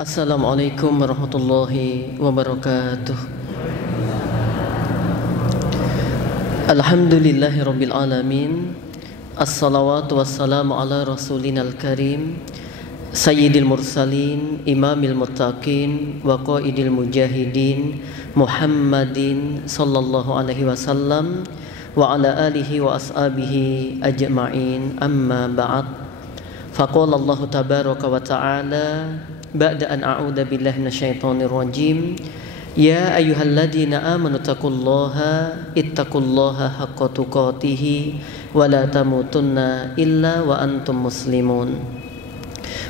Assalamualaikum warahmatullahi wabarakatuh. Alhamdulillahi rabbil alamin. Assalawatu wassalamu ala rasulinal karim, sayyidil mursalin, imamil muttaqin, wa qaidil mujahidin, Muhammadin sallallahu alaihi wasallam, wa ala alihi wa ashabihi ajma'in. Amma ba'd. Faqala Allah tabaraka wa ta'ala ba'da an a'udzu billahi minasyaitonir rajim. Ya ayyuhalladzina amanu ittaqullaha haqqa tuqatih wa la tamutunna illa wa antum muslimun.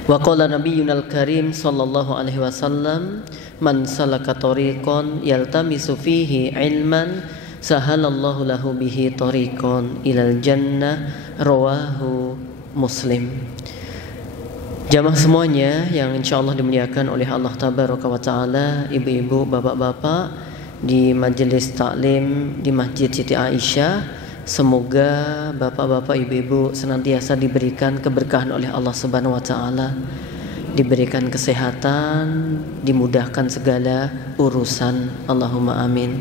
Wa qala nabiyyunal karim sallallahu alaihi wasallam, man salaka tariqan yaltamisu fihi ilman sahalallahu lahu bihi tariqan ilal jannah. Rawahu Muslim. Jamaah semuanya yang insyaallah dimuliakan oleh Allah Tabaraka wa Ta'ala, ibu-ibu, bapak-bapak di majelis taklim di Masjid Siti Aisyah, semoga bapak-bapak, ibu-ibu senantiasa diberikan keberkahan oleh Allah Subhanahu wa Ta'ala, diberikan kesehatan, dimudahkan segala urusan. Allahumma amin.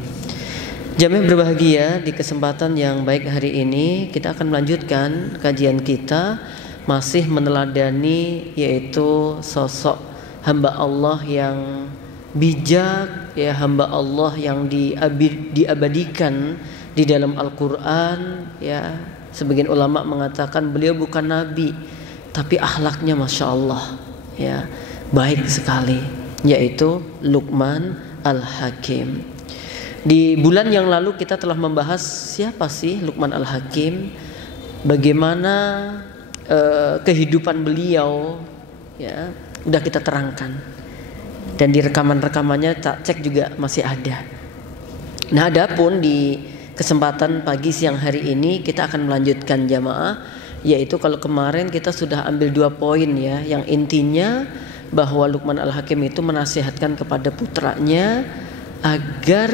Jamaah berbahagia, di kesempatan yang baik hari ini kita akan melanjutkan kajian kita, masih meneladani yaitu sosok hamba Allah yang bijak, ya, hamba Allah yang diabadikan di dalam Al-Quran, ya. Sebagian ulama mengatakan beliau bukan nabi, tapi akhlaknya masya Allah, ya, baik sekali, yaitu Luqman Al-Hakim. Di bulan yang lalu kita telah membahas siapa sih Luqman Al-Hakim, bagaimana kehidupan beliau, ya, udah kita terangkan, dan di rekaman-rekamannya tak cek juga masih ada. Nah, adapun di kesempatan pagi siang hari ini kita akan melanjutkan jamaah, yaitu kalau kemarin kita sudah ambil 2 poin, ya, yang intinya bahwa Luqman Al-Hakim itu menasihatkan kepada putranya agar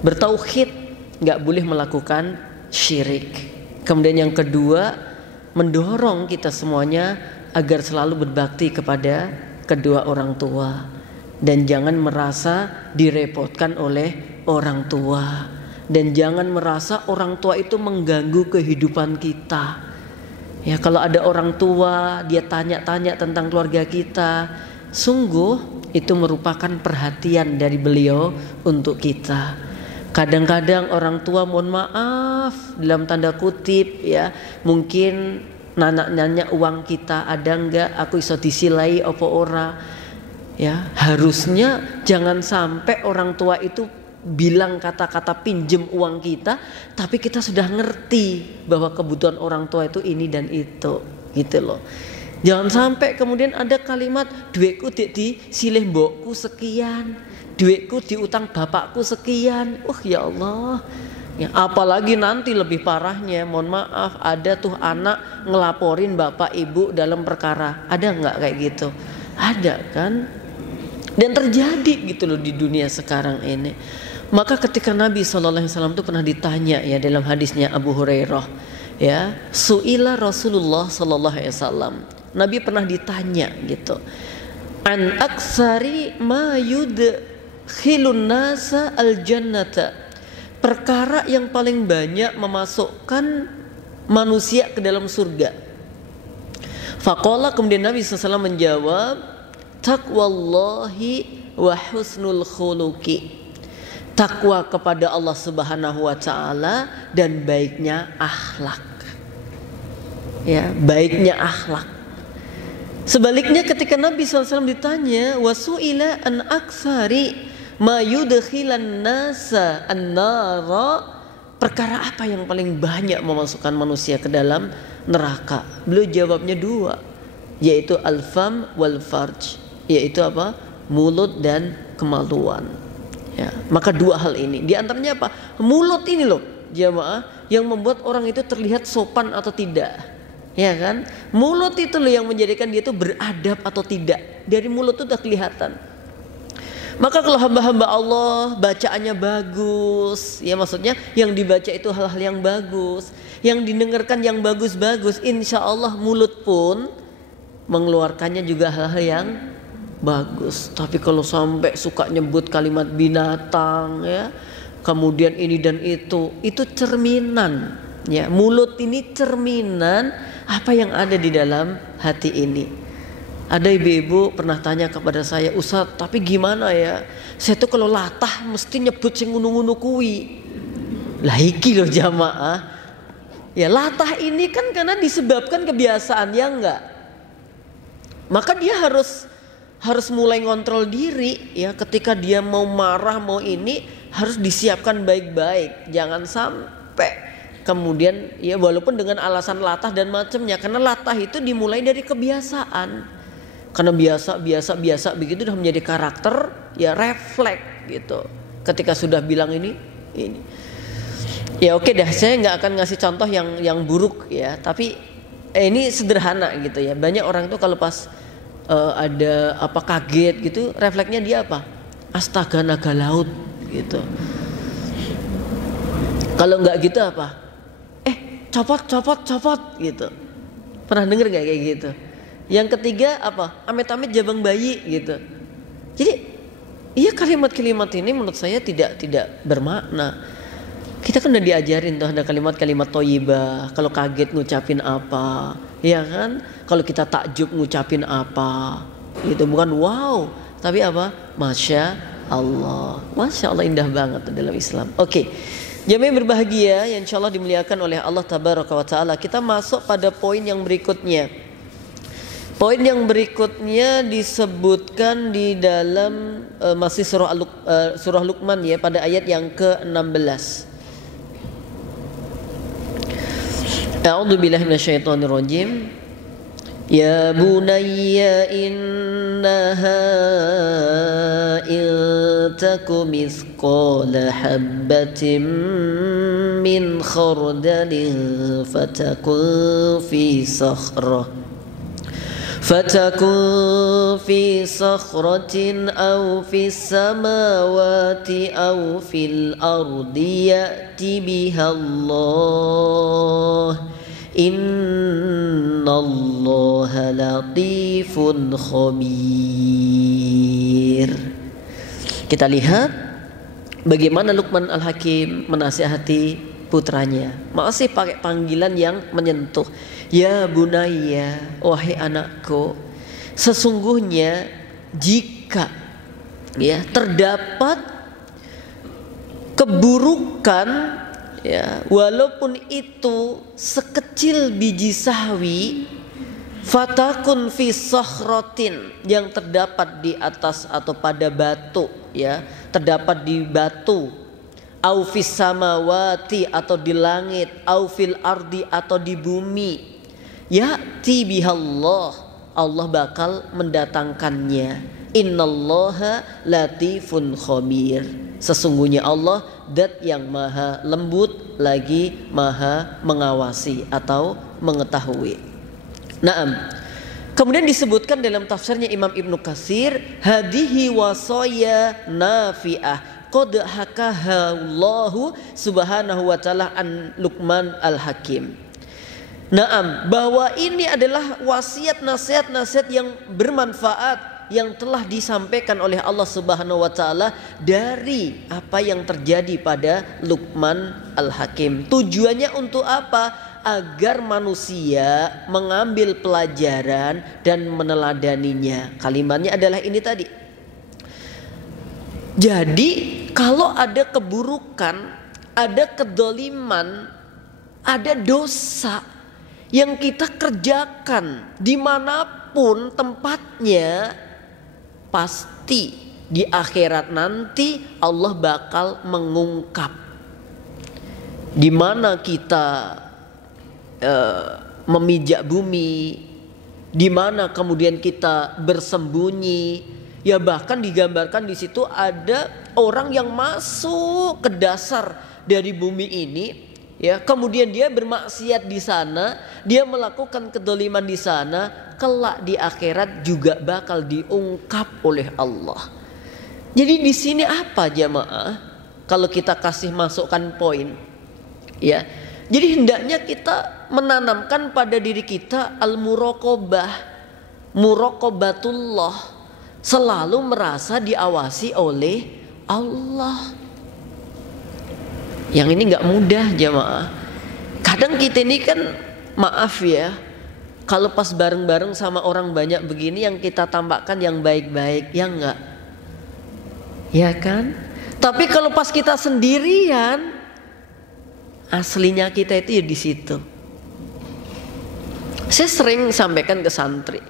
bertauhid, nggak boleh melakukan syirik. Kemudian yang kedua, mendorong kita semuanya agar selalu berbakti kepada kedua orang tua dan jangan merasa direpotkan oleh orang tua, dan jangan merasa orang tua itu mengganggu kehidupan kita. Ya, kalau ada orang tua dia tanya-tanya tentang keluarga kita, sungguh itu merupakan perhatian dari beliau untuk kita. Kadang-kadang orang tua, mohon maaf dalam tanda kutip, ya, mungkin nanya uang kita ada enggak, aku iso disilai apa ora, ya. Harusnya jangan sampai orang tua itu bilang kata-kata pinjem uang kita, tapi kita sudah ngerti bahwa kebutuhan orang tua itu ini dan itu, gitu loh. Jangan sampai kemudian ada kalimat, duitku disilih mbokku sekian, duitku diutang bapakku sekian. Ya Allah, ya, apalagi nanti lebih parahnya, mohon maaf, ada tuh anak ngelaporin bapak ibu dalam perkara. Ada nggak kayak gitu? Ada kan? Dan terjadi gitu loh di dunia sekarang ini. Maka ketika Nabi SAW itu pernah ditanya, ya, dalam hadisnya Abu Hurairah, ya, su'ila Rasulullah SAW, Nabi pernah ditanya gitu, an aksari ma yudkhilun nasa al jannata, perkara yang paling banyak memasukkan manusia ke dalam surga. Faqala, kemudian Nabi SAW menjawab, taqwallahi wa husnul khuluqi, takwa kepada Allah Subhanahu wa Ta'ala dan baiknya akhlak, ya, baiknya akhlak. Sebaliknya ketika Nabi SAW ditanya, wasu'ila an aksari ma yudkhilan nasa an-nara, perkara apa yang paling banyak memasukkan manusia ke dalam neraka, beliau jawabnya 2, yaitu al-fam wal farj, yaitu apa? Mulut dan kemaluan, ya. Maka 2 hal ini, di antaranya apa? Mulut ini loh jamaah yang membuat orang itu terlihat sopan atau tidak, ya kan? Mulut itu loh yang menjadikan dia itu beradab atau tidak. Dari mulut itu udah kelihatan. Maka kalau hamba-hamba Allah bacaannya bagus, ya, maksudnya yang dibaca itu hal-hal yang bagus, yang didengarkan yang bagus-bagus, insya Allah mulut pun mengeluarkannya juga hal-hal yang bagus. Tapi kalau sampai suka nyebut kalimat binatang ya, kemudian ini dan itu cerminan ya. Mulut ini cerminan apa yang ada di dalam hati ini. Ada ibu-ibu pernah tanya kepada saya, Ustaz, tapi gimana ya? Saya tuh kalau latah mesti nyebut sing ngunu-ngunu kuwi. Lah iki loh jamaah. Ya latah ini kan karena disebabkan kebiasaan ya enggak. Maka dia harus mulai ngontrol diri ya, ketika dia mau marah mau ini harus disiapkan baik-baik. Jangan sampai kemudian ya walaupun dengan alasan latah dan macamnya, karena latah itu dimulai dari kebiasaan. Karena biasa begitu udah menjadi karakter ya, refleks gitu. Ketika sudah bilang ini. Ya oke dah, saya nggak akan ngasih contoh yang buruk ya, tapi ini sederhana gitu ya. Banyak orang tuh kalau pas ada apa kaget gitu, refleksnya dia apa? Astaga naga laut gitu. Kalau nggak gitu apa? Copot gitu. Pernah denger nggak kayak gitu? Yang ketiga apa? Amit-amit jabang bayi gitu. Jadi iya, kalimat-kalimat ini menurut saya tidak bermakna. Kita kan udah diajarin tuh ada kalimat-kalimat thayyibah. Kalau kaget ngucapin apa, ya kan? Kalau kita takjub ngucapin apa, itu bukan wow, tapi apa? Masya Allah. Masya Allah, indah banget dalam Islam. Oke, jamaah berbahagia yang insya Allah dimuliakan oleh Allah Tabaraka wa Ta'ala. Kita masuk pada poin yang berikutnya. Poin yang berikutnya disebutkan di dalam masih surah Luqman ya, pada ayat yang ke-16. A'udzu billahi minasyaitonir rajim. Ya bunayya innaha in takum mithqala habatin min khardalin fatakun في صخرة أو في السماوات أو في الأرض يأت بها الله إن الله لطيف خبير. Kita lihat bagaimana Luqman Al-Hakim menasihati putranya, masih pakai panggilan yang menyentuh. Ya bunayya, wahai anakku, sesungguhnya jika ya terdapat keburukan ya, walaupun itu sekecil biji sawi, fatakun fi sakhratin, yang terdapat di atas atau pada batu ya, terdapat di batu, au fis samawati atau di langit, au fil ardi atau di bumi, ya'ti bihallah, Allah bakal mendatangkannya. Innallaha latifun khabir, sesungguhnya Allah zat yang maha lembut lagi maha mengawasi atau mengetahui. Naam. Kemudian disebutkan dalam tafsirnya Imam Ibnu Katsir, hadihi wasaya nafi'ah qad hakahallahu subhanahu wa ta'ala an Luqman Al-Hakim. Naam, bahwa ini adalah wasiat nasihat-nasihat yang bermanfaat yang telah disampaikan oleh Allah Subhanahu wa taala dari apa yang terjadi pada Luqman Al-Hakim. Tujuannya untuk apa? Agar manusia mengambil pelajaran dan meneladaninya. Kalimatnya adalah ini tadi. Jadi kalau ada keburukan, ada kedoliman, ada dosa yang kita kerjakan dimanapun tempatnya, pasti di akhirat nanti Allah bakal mengungkap di mana kita memijak bumi, di mana kemudian kita bersembunyi. Ya bahkan digambarkan di situ ada orang yang masuk ke dasar dari bumi ini. Ya, kemudian dia bermaksiat di sana, dia melakukan kedoliman di sana, kelak di akhirat juga bakal diungkap oleh Allah. Jadi di sini apa jamaah? Kalau kita kasih masukkan poin, ya. Jadi hendaknya kita menanamkan pada diri kita al-muraqabah, muraqabatullah, selalu merasa diawasi oleh Allah. Yang ini nggak mudah jamaah. Kadang kita ini kan, maaf ya, kalau pas bareng-bareng sama orang banyak begini yang kita tampakkan yang baik-baik, ya enggak? Ya kan? Tapi kalau pas kita sendirian, aslinya kita itu ya di situ. Saya sering sampaikan ke santri,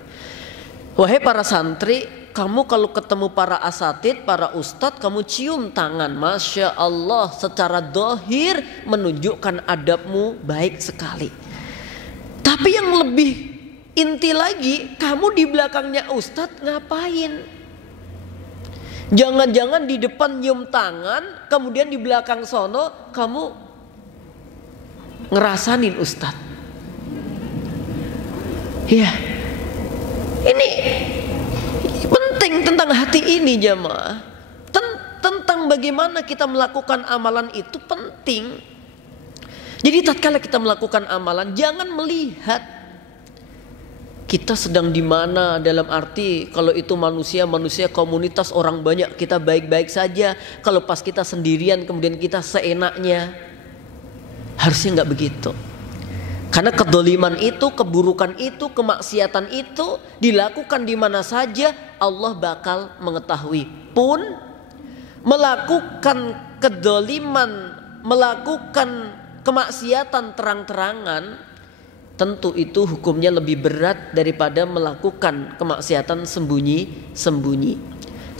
wahai para santri, kamu kalau ketemu para asatid, para ustadz, kamu cium tangan, Masya Allah, secara dohir menunjukkan adabmu baik sekali. Tapi yang lebih inti lagi, kamu di belakangnya ustadz ngapain? Jangan-jangan di depan nyium tangan, kemudian di belakang sono kamu ngerasanin ustadz. Ya, ini penting tentang hati ini jamaah. Tentang bagaimana kita melakukan amalan itu penting. Jadi tatkala kita melakukan amalan, jangan melihat kita sedang di mana, dalam arti kalau itu manusia komunitas orang banyak kita baik-baik saja. Kalau pas kita sendirian kemudian kita seenaknya, harusnya nggak begitu. Karena kedoliman itu, keburukan itu, kemaksiatan itu dilakukan di mana saja Allah bakal mengetahui. Pun melakukan kedoliman, melakukan kemaksiatan terang-terangan, tentu itu hukumnya lebih berat daripada melakukan kemaksiatan sembunyi-sembunyi.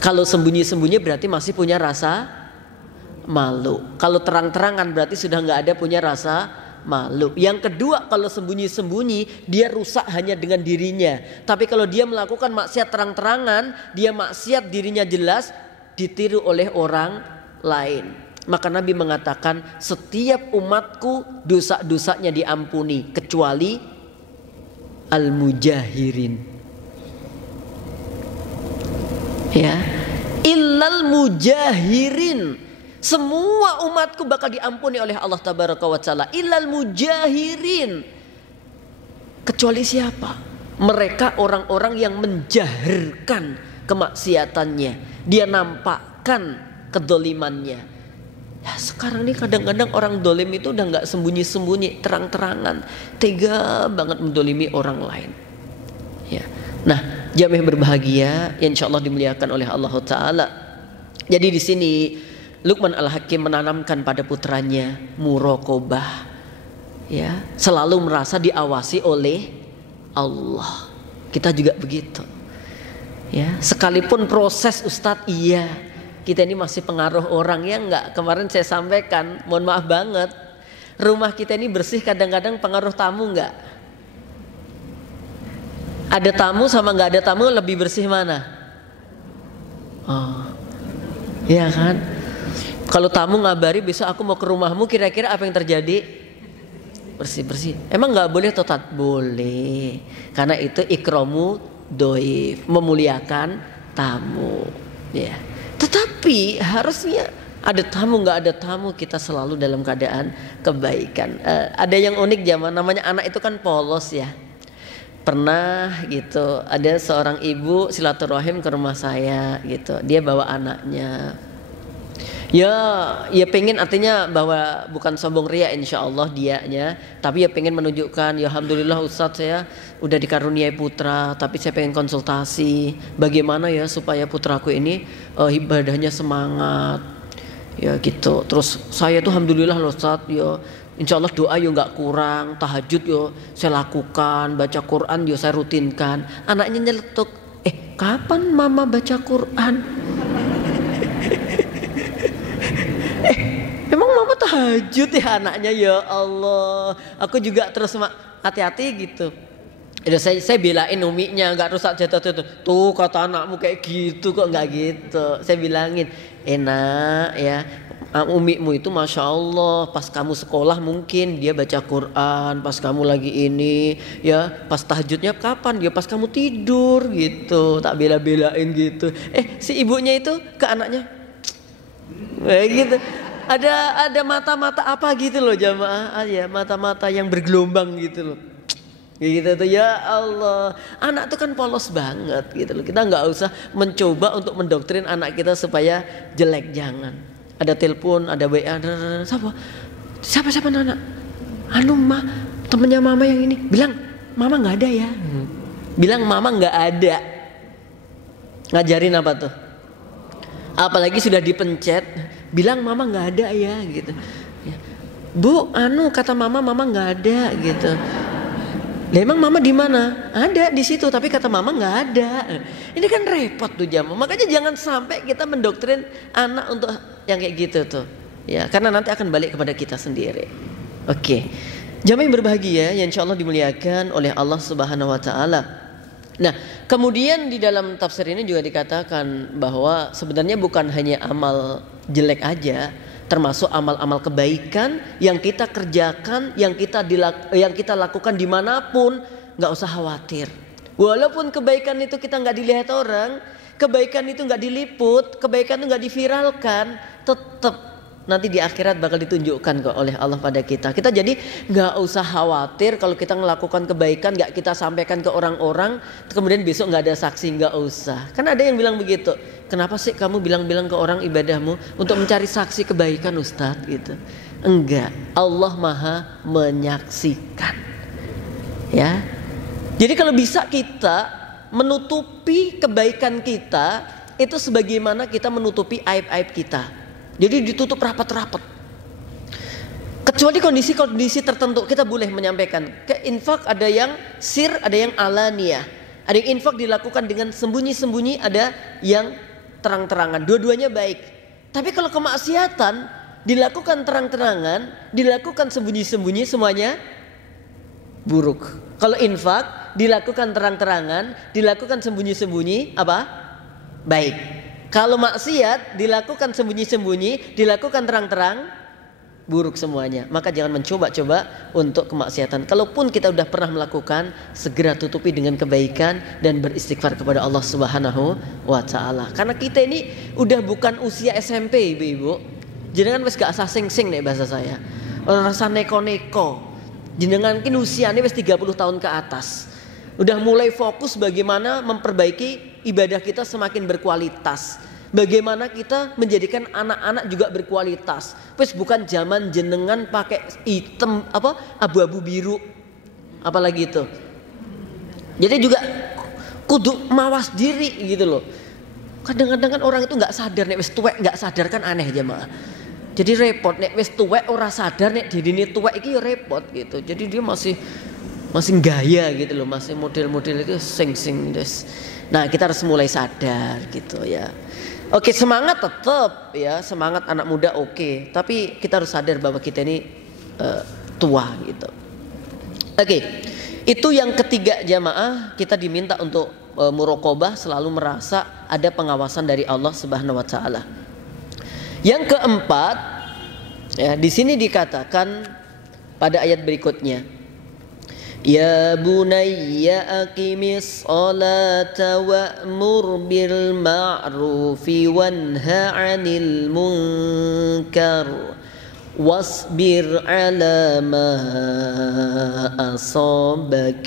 Kalau sembunyi-sembunyi berarti masih punya rasa malu. Kalau terang-terangan berarti sudah nggak ada punya rasa malu. Yang kedua, kalau sembunyi-sembunyi dia rusak hanya dengan dirinya. Tapi kalau dia melakukan maksiat terang-terangan, dia maksiat dirinya jelas, ditiru oleh orang lain. Maka Nabi mengatakan setiap umatku dosa-dosanya diampuni kecuali al-mujahirin. Ya, illal mujahirin. Semua umatku bakal diampuni oleh Allah Tabaraka wa Ta'ala. Illal mujahirin. Kecuali siapa? Mereka orang-orang yang menjahirkan kemaksiatannya. Dia nampakkan kedolimannya. Ya, sekarang ini kadang-kadang orang dolim itu udah gak sembunyi-sembunyi, terang-terangan. Tega banget mendolimi orang lain. Ya. Nah, jamaah berbahagia yang insya Allah dimuliakan oleh Allah Ta'ala. Jadi di sini Luqman Al-Hakim menanamkan pada putranya muraqabah, ya, selalu merasa diawasi oleh Allah. Kita juga begitu, ya. Sekalipun proses Ustadz, iya, kita ini masih pengaruh orang, ya enggak. Kemarin saya sampaikan, mohon maaf banget, rumah kita ini bersih kadang-kadang pengaruh tamu enggak? Ada tamu sama enggak ada tamu lebih bersih mana? Oh, ya kan? Kalau tamu ngabari besok aku mau ke rumahmu, kira-kira apa yang terjadi? Bersih-bersih. Emang gak boleh totat? Boleh. Karena itu ikramu doif, memuliakan tamu. Ya. Tetapi harusnya ada tamu gak ada tamu kita selalu dalam keadaan kebaikan. Ada yang unik zaman, namanya anak itu kan polos ya. Pernah gitu, ada seorang ibu silaturahim ke rumah saya gitu. Dia bawa anaknya. Ya pengen, artinya bahwa bukan sombong ria insya Allah dianya, tapi ya pengen menunjukkan, ya alhamdulillah Ustadz saya udah dikaruniai putra, tapi saya pengen konsultasi bagaimana ya supaya putraku ini ibadahnya semangat, ya gitu. Terus saya tuh alhamdulillah Ustadz, ya insya Allah doa yo nggak kurang, tahajud yo saya lakukan, baca Quran yo saya rutinkan. Anaknya nyeletuk, kapan mama baca Quran? Emang mama tahajud ya anaknya, ya Allah. Aku juga terus hati-hati gitu. Saya belain uminya, nggak rusak jatuh. Tuh kata anakmu kayak gitu kok, nggak gitu. Saya bilangin, enak ya. Umimu itu masya Allah, pas kamu sekolah mungkin dia baca Quran, pas kamu lagi ini ya, pas tahajudnya kapan? Dia pas kamu tidur gitu. Tak bela-belain gitu. Si ibunya itu ke anaknya, gitu. Ada mata-mata apa gitu loh jamaah, ya mata-mata yang bergelombang gitu loh. Gitu tuh, ya Allah, anak tuh kan polos banget gitu loh. Kita nggak usah mencoba untuk mendoktrin anak kita supaya jelek, jangan. Ada telepon, ada WA, siapa anak? Anu mah, temennya mama yang ini, bilang mama nggak ada ya, bilang mama nggak ada. Ngajarin apa tuh? Apalagi sudah dipencet, bilang mama nggak ada ya gitu. Bu, anu kata mama nggak ada gitu. Lah emang mama di mana? Ada di situ, tapi kata mama nggak ada. Ini kan repot tuh jamaah. Makanya jangan sampai kita mendoktrin anak untuk yang kayak gitu tuh. Ya, karena nanti akan balik kepada kita sendiri. Oke. Jamaah yang berbahagia yang insyaallah dimuliakan oleh Allah Subhanahu wa taala. Nah, kemudian di dalam tafsir ini juga dikatakan bahwa sebenarnya bukan hanya amal jelek aja, termasuk amal-amal kebaikan yang kita kerjakan, yang kita lakukan dimanapun, nggak usah khawatir. Walaupun kebaikan itu kita nggak dilihat orang, kebaikan itu nggak diliput, kebaikan itu nggak diviralkan, tetap nanti di akhirat bakal ditunjukkan kok oleh Allah pada kita. Kita jadi nggak usah khawatir kalau kita melakukan kebaikan nggak kita sampaikan ke orang-orang, kemudian besok nggak ada saksi, nggak usah. Kan ada yang bilang begitu. Kenapa sih kamu bilang-bilang ke orang ibadahmu untuk mencari saksi kebaikan, Ustadz gitu? Enggak, Allah Maha menyaksikan. Ya. Jadi kalau bisa kita menutupi kebaikan kita itu sebagaimana kita menutupi aib-aib kita. Jadi ditutup rapat-rapat. Kecuali kondisi-kondisi tertentu kita boleh menyampaikan. Ke infak ada yang sir, ada yang alaniyah. Ada yang infak dilakukan dengan sembunyi-sembunyi, ada yang terang-terangan. Dua-duanya baik. Tapi kalau kemaksiatan dilakukan terang-terangan, dilakukan sembunyi-sembunyi, semuanya buruk. Kalau infak dilakukan terang-terangan, dilakukan sembunyi-sembunyi, apa? Baik. Kalau maksiat dilakukan sembunyi-sembunyi, dilakukan terang-terang, buruk semuanya. Maka jangan mencoba-coba untuk kemaksiatan. Kalaupun kita sudah pernah melakukan, segera tutupi dengan kebaikan dan beristighfar kepada Allah Subhanahu wa taala. Karena kita ini udah bukan usia SMP, Ibu-ibu. Jenengan wis gak asah sing-sing nek bahasa saya. Rasa neko-neko. Jenengan kin usiane wis 30 tahun ke atas. Udah mulai fokus bagaimana memperbaiki ibadah kita semakin berkualitas. Bagaimana kita menjadikan anak-anak juga berkualitas. Wes bukan zaman jenengan pakai hitam abu-abu biru. Apalagi itu. Jadi juga kudu mawas diri gitu loh. Kadang-kadang kan orang itu nggak sadar nek wes tuwek nggak sadar kan aneh jemaah. Jadi repot nek wes tuwek ora sadar nek dirine tuwek iki ya repot gitu. Jadi dia masih gaya gitu loh, masih model-model itu sing des. Nah, kita harus mulai sadar gitu ya. Oke, semangat tetap ya, semangat anak muda oke, tapi kita harus sadar bahwa kita ini tua gitu. Oke. Itu yang ketiga jamaah, kita diminta untuk muraqabah, selalu merasa ada pengawasan dari Allah Subhanahu wa taala. Yang keempat, ya di sini dikatakan pada ayat berikutnya. Ya bunayya aqimis salata wa'mur bil ma'rufi wanha 'anil munkar wasbir 'ala ma asabak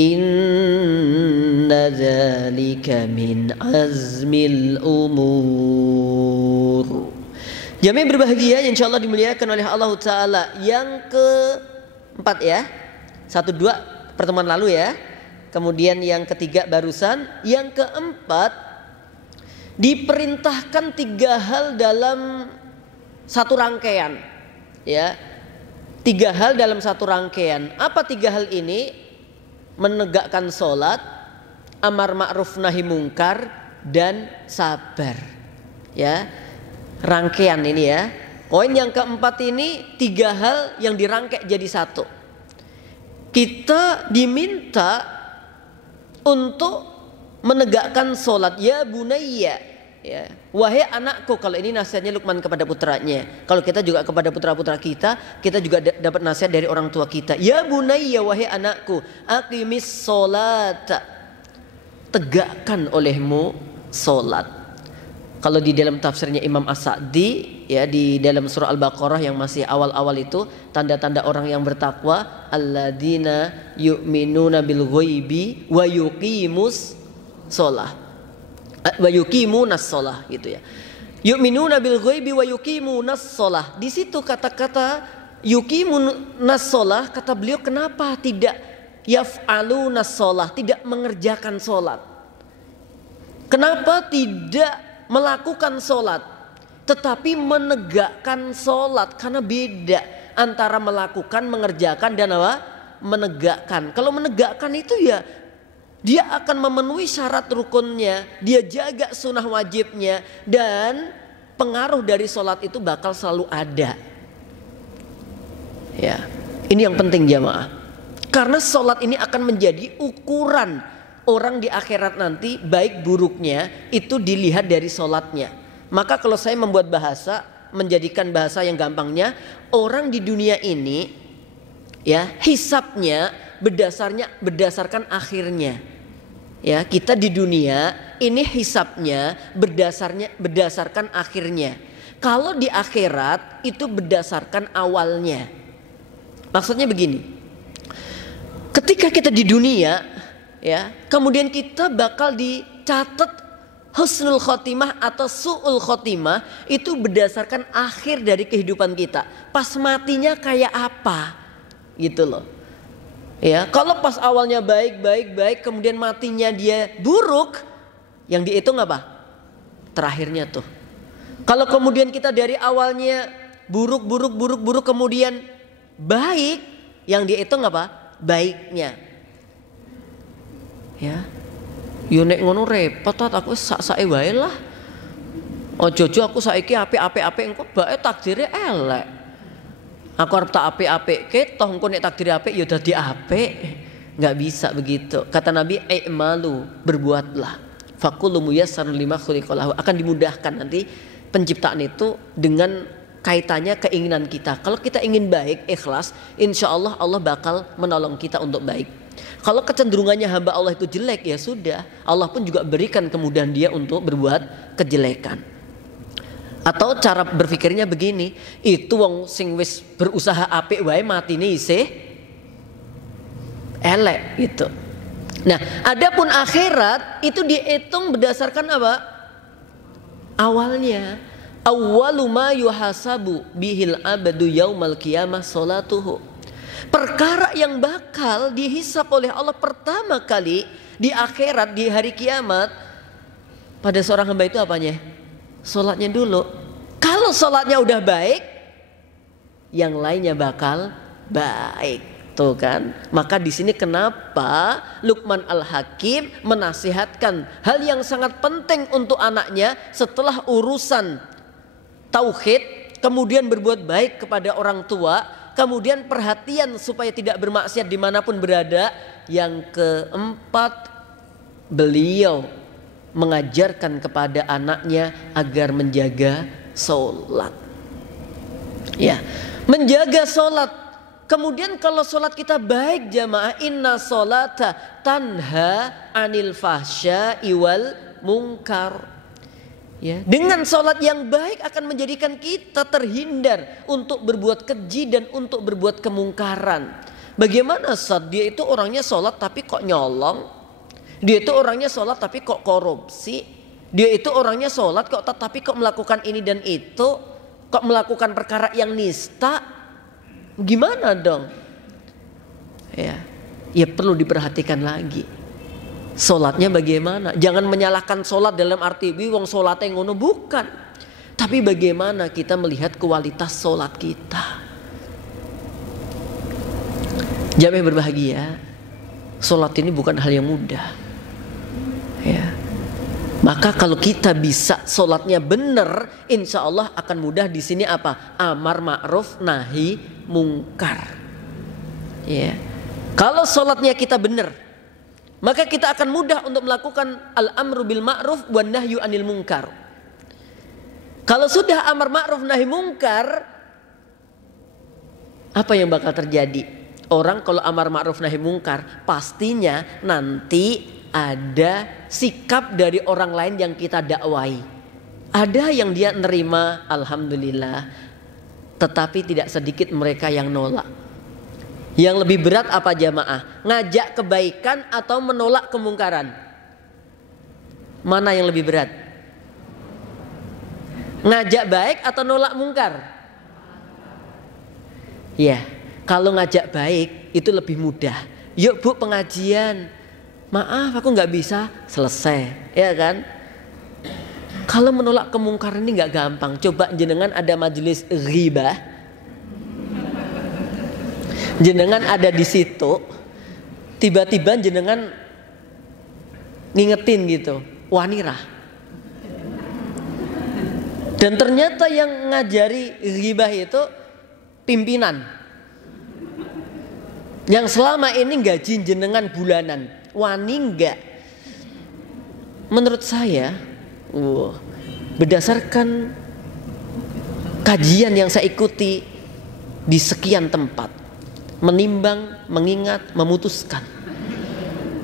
inna dzalika min azmil umur. Jamaah berbahagia insyaallah dimuliakan oleh Allah taala. Yang keempat ya. 1, 2 pertemuan lalu ya. Kemudian yang ketiga barusan. Yang keempat, diperintahkan 3 hal dalam satu rangkaian ya. 3 hal dalam satu rangkaian. Apa 3 hal ini? Menegakkan sholat, amar ma'ruf nahi mungkar, dan sabar ya. Rangkaian ini ya. Poin yang keempat ini 3 hal yang dirangkai jadi satu. Kita diminta untuk menegakkan sholat. Ya bunayya, ya. Wahai anakku. Kalau ini nasihatnya Luqman kepada putranya. Kalau kita juga kepada putra-putra kita juga dapat nasihat dari orang tua kita. Ya bunayya, wahai anakku, aqimis sholat. Tegakkan olehmu sholat. Kalau di dalam tafsirnya Imam As-Sa'di ya, di dalam surah Al-Baqarah yang masih awal-awal itu, tanda-tanda orang yang bertakwa alladzina yu'minuna bil ghaibi wa yuqimus shalah wa yuqimunas shalah gitu ya. Yu'minuna bil ghaibi wa yuqimunas shalah. Di situ kata-kata yuqimunas shalah, kata beliau, kenapa tidak yaf'alunas shalah, tidak mengerjakan salat? Kenapa tidak melakukan sholat tetapi menegakkan sholat? Karena beda antara melakukan, mengerjakan dan apa? Menegakkan. Kalau menegakkan itu ya dia akan memenuhi syarat rukunnya, dia jaga sunnah wajibnya, dan pengaruh dari sholat itu bakal selalu ada. Ya, ini yang penting jamaah. Karena sholat ini akan menjadi ukuran orang di akhirat nanti, baik buruknya itu dilihat dari sholatnya. Maka kalau saya membuat bahasa, menjadikan bahasa yang gampangnya, orang di dunia ini ya hisabnya berdasarkan akhirnya. Ya, kita di dunia ini hisabnya berdasarkan akhirnya. Kalau di akhirat itu berdasarkan awalnya. Maksudnya begini. Ketika kita di dunia ya, kemudian kita bakal dicatat husnul khotimah atau su'ul khotimah itu berdasarkan akhir dari kehidupan kita. Pas matinya kayak apa gitu loh. Ya, kalau pas awalnya baik, kemudian matinya dia buruk, yang dihitung apa? Terakhirnya tuh. Kalau kemudian kita dari awalnya buruk, kemudian baik, yang dihitung apa? Baiknya. Ya, yo nek ngono repot aku sak-sake wae lah. Ojo-ojo aku saiki apik-apik engko bae takdire elek. Aku arep tak apik-apik toh engko nek takdire apik ya dadi apik. Enggak bisa begitu. Kata Nabi, i'malu, berbuatlah. Fakullu muyassarun lima khuliqalahu, akan dimudahkan nanti penciptaan itu dengan kaitannya keinginan kita. Kalau kita ingin baik, ikhlas, insya Allah Allah bakal menolong kita untuk baik. Kalau kecenderungannya hamba Allah itu jelek, ya sudah, Allah pun juga berikan kemudahan dia untuk berbuat kejelekan. Atau cara berpikirnya begini, itu wong sing wis berusaha apik wae matine isih elek gitu. Nah, adapun akhirat itu dihitung berdasarkan apa? Awalnya. Awwalu ma yuhasabu bihil abadu yaumal qiyamah salatuhu. Perkara yang bakal dihisap oleh Allah pertama kali di akhirat, di hari kiamat, pada seorang hamba itu apanya? Sholatnya dulu. Kalau sholatnya udah baik, yang lainnya bakal baik. Tuh kan? Maka di sini kenapa Luqman Al-Hakim menasihatkan hal yang sangat penting untuk anaknya setelah urusan tauhid, kemudian berbuat baik kepada orang tua, kemudian perhatian supaya tidak bermaksiat dimanapun berada. Yang keempat, beliau mengajarkan kepada anaknya agar menjaga sholat. Ya, menjaga sholat. Kemudian kalau sholat kita baik jamaah, inna sholata tanha anil fahsya'i wal munkar. Ya, dengan sholat yang baik akan menjadikan kita terhindar untuk berbuat keji dan untuk berbuat kemungkaran. Bagaimana saat dia itu orangnya sholat tapi kok nyolong, dia itu orangnya sholat tapi kok korupsi, dia itu orangnya sholat kok tapi kok melakukan ini dan itu, kok melakukan perkara yang nista, gimana dong? Ya perlu diperhatikan lagi. Sholatnya bagaimana? Jangan menyalahkan sholat dalam arti wong sholatnya ngono, bukan. Tapi bagaimana kita melihat kualitas sholat kita. Jamaah berbahagia, sholat ini bukan hal yang mudah. Ya. Maka kalau kita bisa sholatnya benar, insya Allah akan mudah. Di sini apa? Amar ma'ruf nahi mungkar. Ya. Kalau sholatnya kita benar, maka kita akan mudah untuk melakukan al-amru bil ma'ruf wan nahyu anil munkar. Kalau sudah amar ma'ruf nahi mungkar, apa yang bakal terjadi? Orang kalau amar ma'ruf nahi mungkar, pastinya nanti ada sikap dari orang lain yang kita dakwai. Ada yang dia nerima, alhamdulillah, tetapi tidak sedikit mereka yang nolak. Yang lebih berat apa jamaah? Ngajak kebaikan atau menolak kemungkaran? Mana yang lebih berat? Ngajak baik atau nolak mungkar? Ya, kalau ngajak baik itu lebih mudah. Yuk bu pengajian, maaf aku nggak bisa, selesai, ya kan? Kalau menolak kemungkaran ini nggak gampang. Coba jenengan ada majelis ghibah, jenengan ada di situ, tiba-tiba jenengan ngingetin gitu, wanirah. Dan ternyata yang ngajari ghibah itu pimpinan yang selama ini gaji jenengan bulanan, wani enggak. Menurut saya, berdasarkan kajian yang saya ikuti di sekian tempat, menimbang, mengingat, memutuskan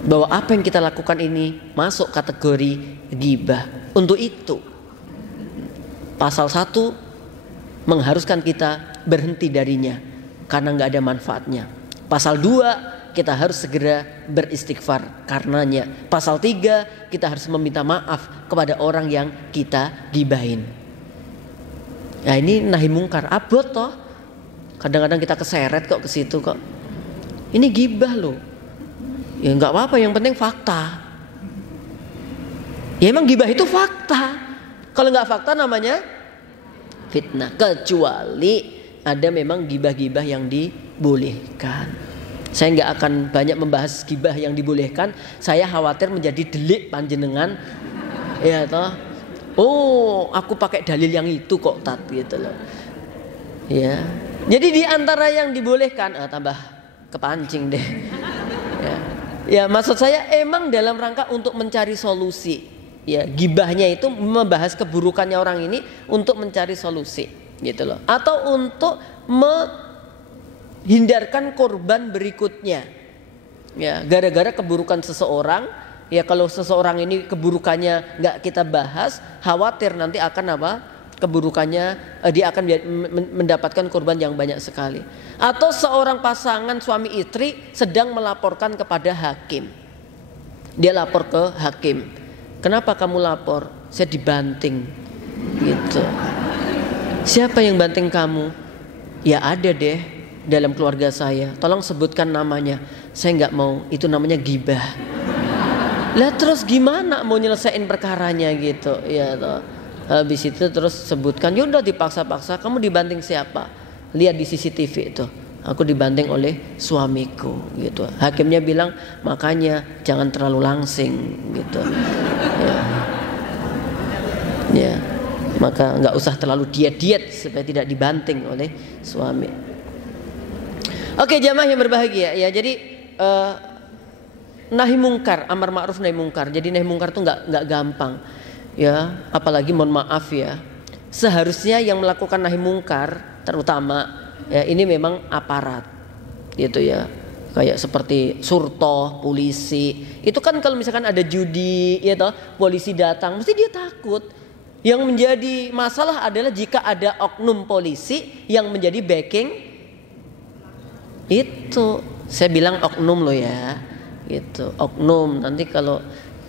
bahwa apa yang kita lakukan ini masuk kategori ghibah. Untuk itu pasal 1 mengharuskan kita berhenti darinya karena nggak ada manfaatnya. Pasal 2 kita harus segera beristighfar karenanya. Pasal 3 kita harus meminta maaf kepada orang yang kita gibahin. Nah ini nahi mungkar, abot toh. Kadang-kadang kita keseret kok ke situ kok. Ini gibah loh. Ya nggak apa-apa, yang penting fakta. Ya emang gibah itu fakta. Kalau nggak fakta namanya fitnah. Kecuali ada memang gibah-gibah yang dibolehkan. Saya nggak akan banyak membahas gibah yang dibolehkan. Saya khawatir menjadi delik panjenengan. Ya toh. Oh, aku pakai dalil yang itu kok tat gitu loh. Ya. Jadi di antara yang dibolehkan, tambah kepancing deh. Ya, maksud saya emang dalam rangka untuk mencari solusi. Ya, gibahnya itu membahas keburukannya orang ini untuk mencari solusi, gitu loh. Atau untuk hindarkan korban berikutnya. Ya, gara-gara keburukan seseorang, ya kalau seseorang ini keburukannya nggak kita bahas, khawatir nanti akan apa? Keburukannya dia akan mendapatkan korban yang banyak sekali. Atau seorang pasangan suami istri sedang melaporkan kepada hakim. Dia lapor ke hakim. Kenapa kamu lapor? Saya dibanting. Gitu. Siapa yang banting kamu? Ya ada deh dalam keluarga saya, tolong sebutkan namanya. Saya nggak mau, itu namanya gibah. Lah terus gimana mau nyelesain perkaranya gitu, ya toh. Habis itu terus sebutkan, yaudah dipaksa-paksa, kamu dibanting siapa? Lihat di CCTV itu, aku dibanting oleh suamiku gitu. Hakimnya bilang, makanya jangan terlalu langsing gitu. Ya, maka nggak usah terlalu diet-diet supaya tidak dibanting oleh suami. Oke jamaah yang berbahagia ya, jadi nahi mungkar, amar ma'ruf nahi mungkar. Jadi nahi mungkar itu nggak gampang ya, apalagi mohon maaf ya, seharusnya yang melakukan nahi mungkar terutama ya ini memang aparat gitu ya, kayak seperti surto, polisi. Itu kan kalau misalkan ada judi ya toh, polisi datang mesti dia takut. Yang menjadi masalah adalah jika ada oknum polisi yang menjadi backing. Itu saya bilang oknum loh ya, gitu, oknum. Nanti kalau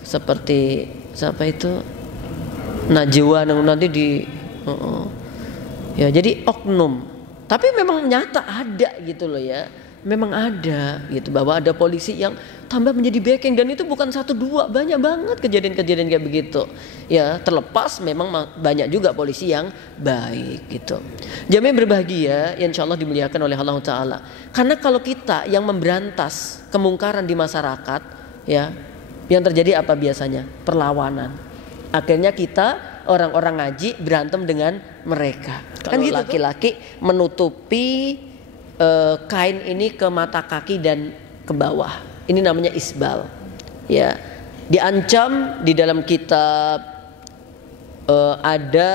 seperti siapa itu Najwa nanti di ya jadi oknum. Tapi memang nyata ada gitu loh ya, memang ada gitu, bahwa ada polisi yang tambah menjadi backing, dan itu bukan 1 2, banyak banget kejadian-kejadian kayak begitu ya. Terlepas memang banyak juga polisi yang baik gitu. Jamaah berbahagia yang insyaallah dimuliakan oleh Allah Ta'ala. Karena kalau kita yang memberantas kemungkaran di masyarakat ya, yang terjadi apa biasanya? Perlawanan. Akhirnya kita orang-orang ngaji berantem dengan mereka. Kalau kan gitu laki-laki menutupi kain ini ke mata kaki dan ke bawah, ini namanya isbal ya. Diancam di dalam kitab ada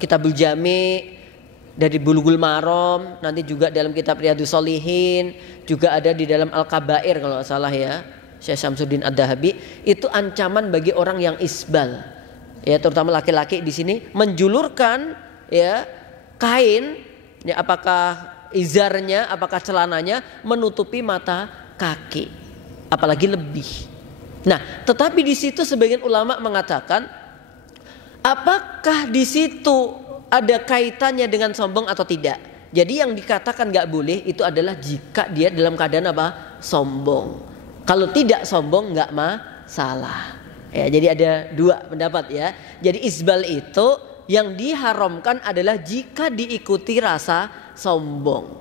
Kitabul Jami dari Bulughul Maram, nanti juga dalam kitab Riyadhus Shalihin, juga ada di dalam Al-Kabair kalau nggak salah ya, Syekh Syamsuddin Ad-Dahabi. Itu ancaman bagi orang yang isbal, ya terutama laki-laki di sini menjulurkan ya kain, ya apakah izarnya, apakah celananya menutupi mata kaki, apalagi lebih. Nah, tetapi di situ sebagian ulama mengatakan, apakah di situ ada kaitannya dengan sombong atau tidak? Jadi yang dikatakan nggak boleh itu adalah jika dia dalam keadaan apa? Sombong. Kalau tidak sombong nggak masalah. Ya, jadi ada dua pendapat ya. Jadi isbal itu yang diharamkan adalah jika diikuti rasa sombong.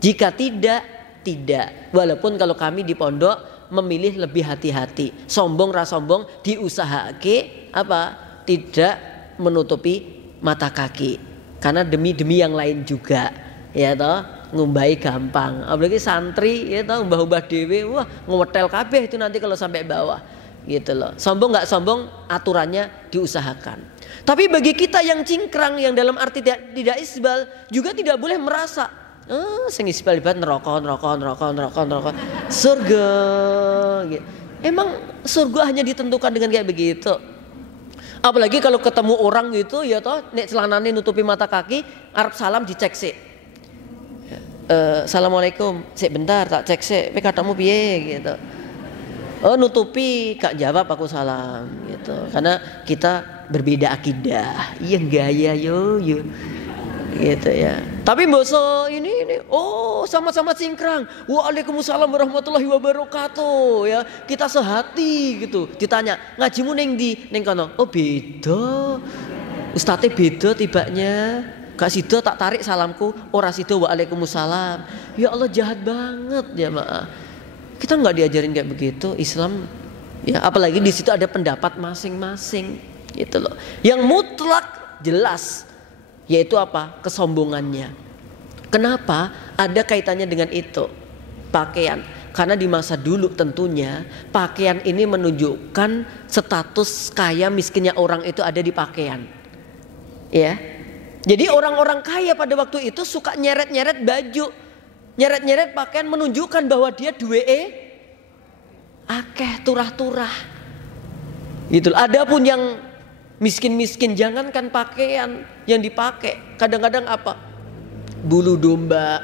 Jika tidak, tidak. Walaupun kalau kami di pondok memilih lebih hati-hati. Sombong rasa sombong diusahake apa? Tidak menutupi mata kaki. Karena demi yang lain juga. Ya toh, ngumbai gampang. Apalagi santri ya toh mbah-mbah dhewe, wah ngewetel kabeh itu nanti kalau sampai bawah. Gitu loh. Sombong nggak sombong aturannya diusahakan. Tapi bagi kita yang cingkrang, yang dalam arti tidak isbal, juga tidak boleh merasa sing isbal ibarat neraka surga gitu. Emang surga hanya ditentukan dengan kayak begitu? Apalagi kalau ketemu orang gitu ya toh, nek celanane nutupi mata kaki, arep salam dicek sih. Assalamualaikum, sik bentar tak cek sih, katamu piye gitu. Oh nutupi, gak jawab aku salam gitu. Karena kita berbeda akidah. Iya gaya yo gitu ya. Tapi boso ini oh sama-sama cingkrang. Waalaikumsalam warahmatullahi wabarakatuh ya. Kita sehati gitu. Ditanya, ngajimu ning ndi? Ning kono. Oh beda. Ustadznya beda tibanya. Gak sido tak tarik salamku, ora sido waalaikumsalam. Ya Allah jahat banget ya maaf. Kita nggak diajarin kayak begitu Islam ya, apalagi di situ ada pendapat masing-masing gitu loh. Yang mutlak jelas yaitu apa? Kesombongannya. Kenapa? Ada kaitannya dengan itu pakaian. Karena di masa dulu tentunya pakaian ini menunjukkan status kaya miskinnya orang itu ada di pakaian. Ya. Jadi orang-orang kaya pada waktu itu suka nyeret-nyeret baju, nyeret-nyeret pakaian menunjukkan bahwa dia duweke akeh turah-turah. Gitu. Adapun yang miskin-miskin jangankan pakaian yang dipakai, kadang-kadang apa? Bulu domba,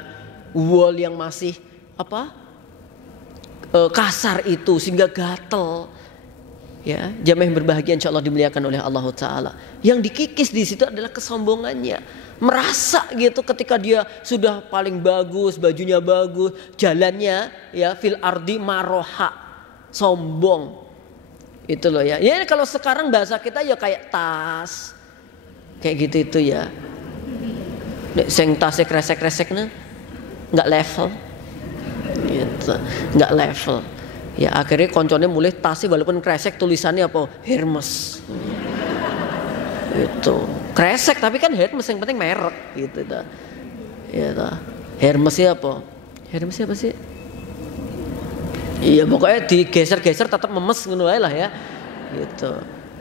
wool yang masih apa? Kasar itu sehingga gatel. Ya, jamaah yang berbahagia insyaallah dimuliakan oleh Allah Ta'ala. Yang dikikis di situ adalah kesombongannya. Merasa gitu ketika dia sudah paling bagus, bajunya bagus, jalannya ya fil ardi maroha, sombong. Itu loh ya. Ya kalau sekarang bahasa kita ya kayak tas. Kayak gitu itu ya. Nek sing tasnya kresek-kreseknya enggak level. Gitu. Enggak level. Ya akhirnya konconnya mulai tasnya walaupun kresek tulisannya apa? Hermes. Itu kresek tapi kan Hermes yang penting merek gitu dah. Ya dah. Hermesnya apa? Hermesnya apa sih? Iya pokoknya digeser-geser tetap memes ngono ae lah ya. Gitu.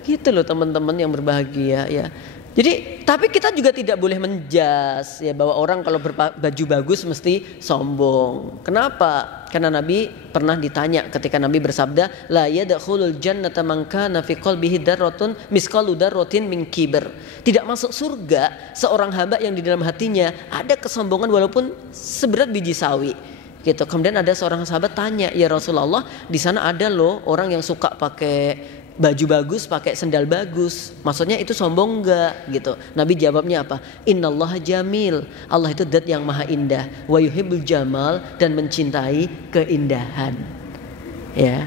Gitu loh teman-teman yang berbahagia ya. Jadi tapi kita juga tidak boleh menjas ya bahwa orang kalau berbaju bagus mesti sombong. Kenapa? Karena Nabi pernah ditanya ketika Nabi bersabda, la yadkhulul jannata man kana fi qalbihi darratun misqalu darratin min kibr. Tidak masuk surga seorang hamba yang di dalam hatinya ada kesombongan walaupun seberat biji sawi. Gitu. Kemudian ada seorang sahabat tanya, ya Rasulullah, di sana ada loh orang yang suka pakai baju bagus, pakai sendal bagus. Maksudnya itu sombong enggak gitu. Nabi jawabnya apa? Innallaha jamil. Allah itu zat yang maha indah. Wa yuhibbul jamal, dan mencintai keindahan. Ya.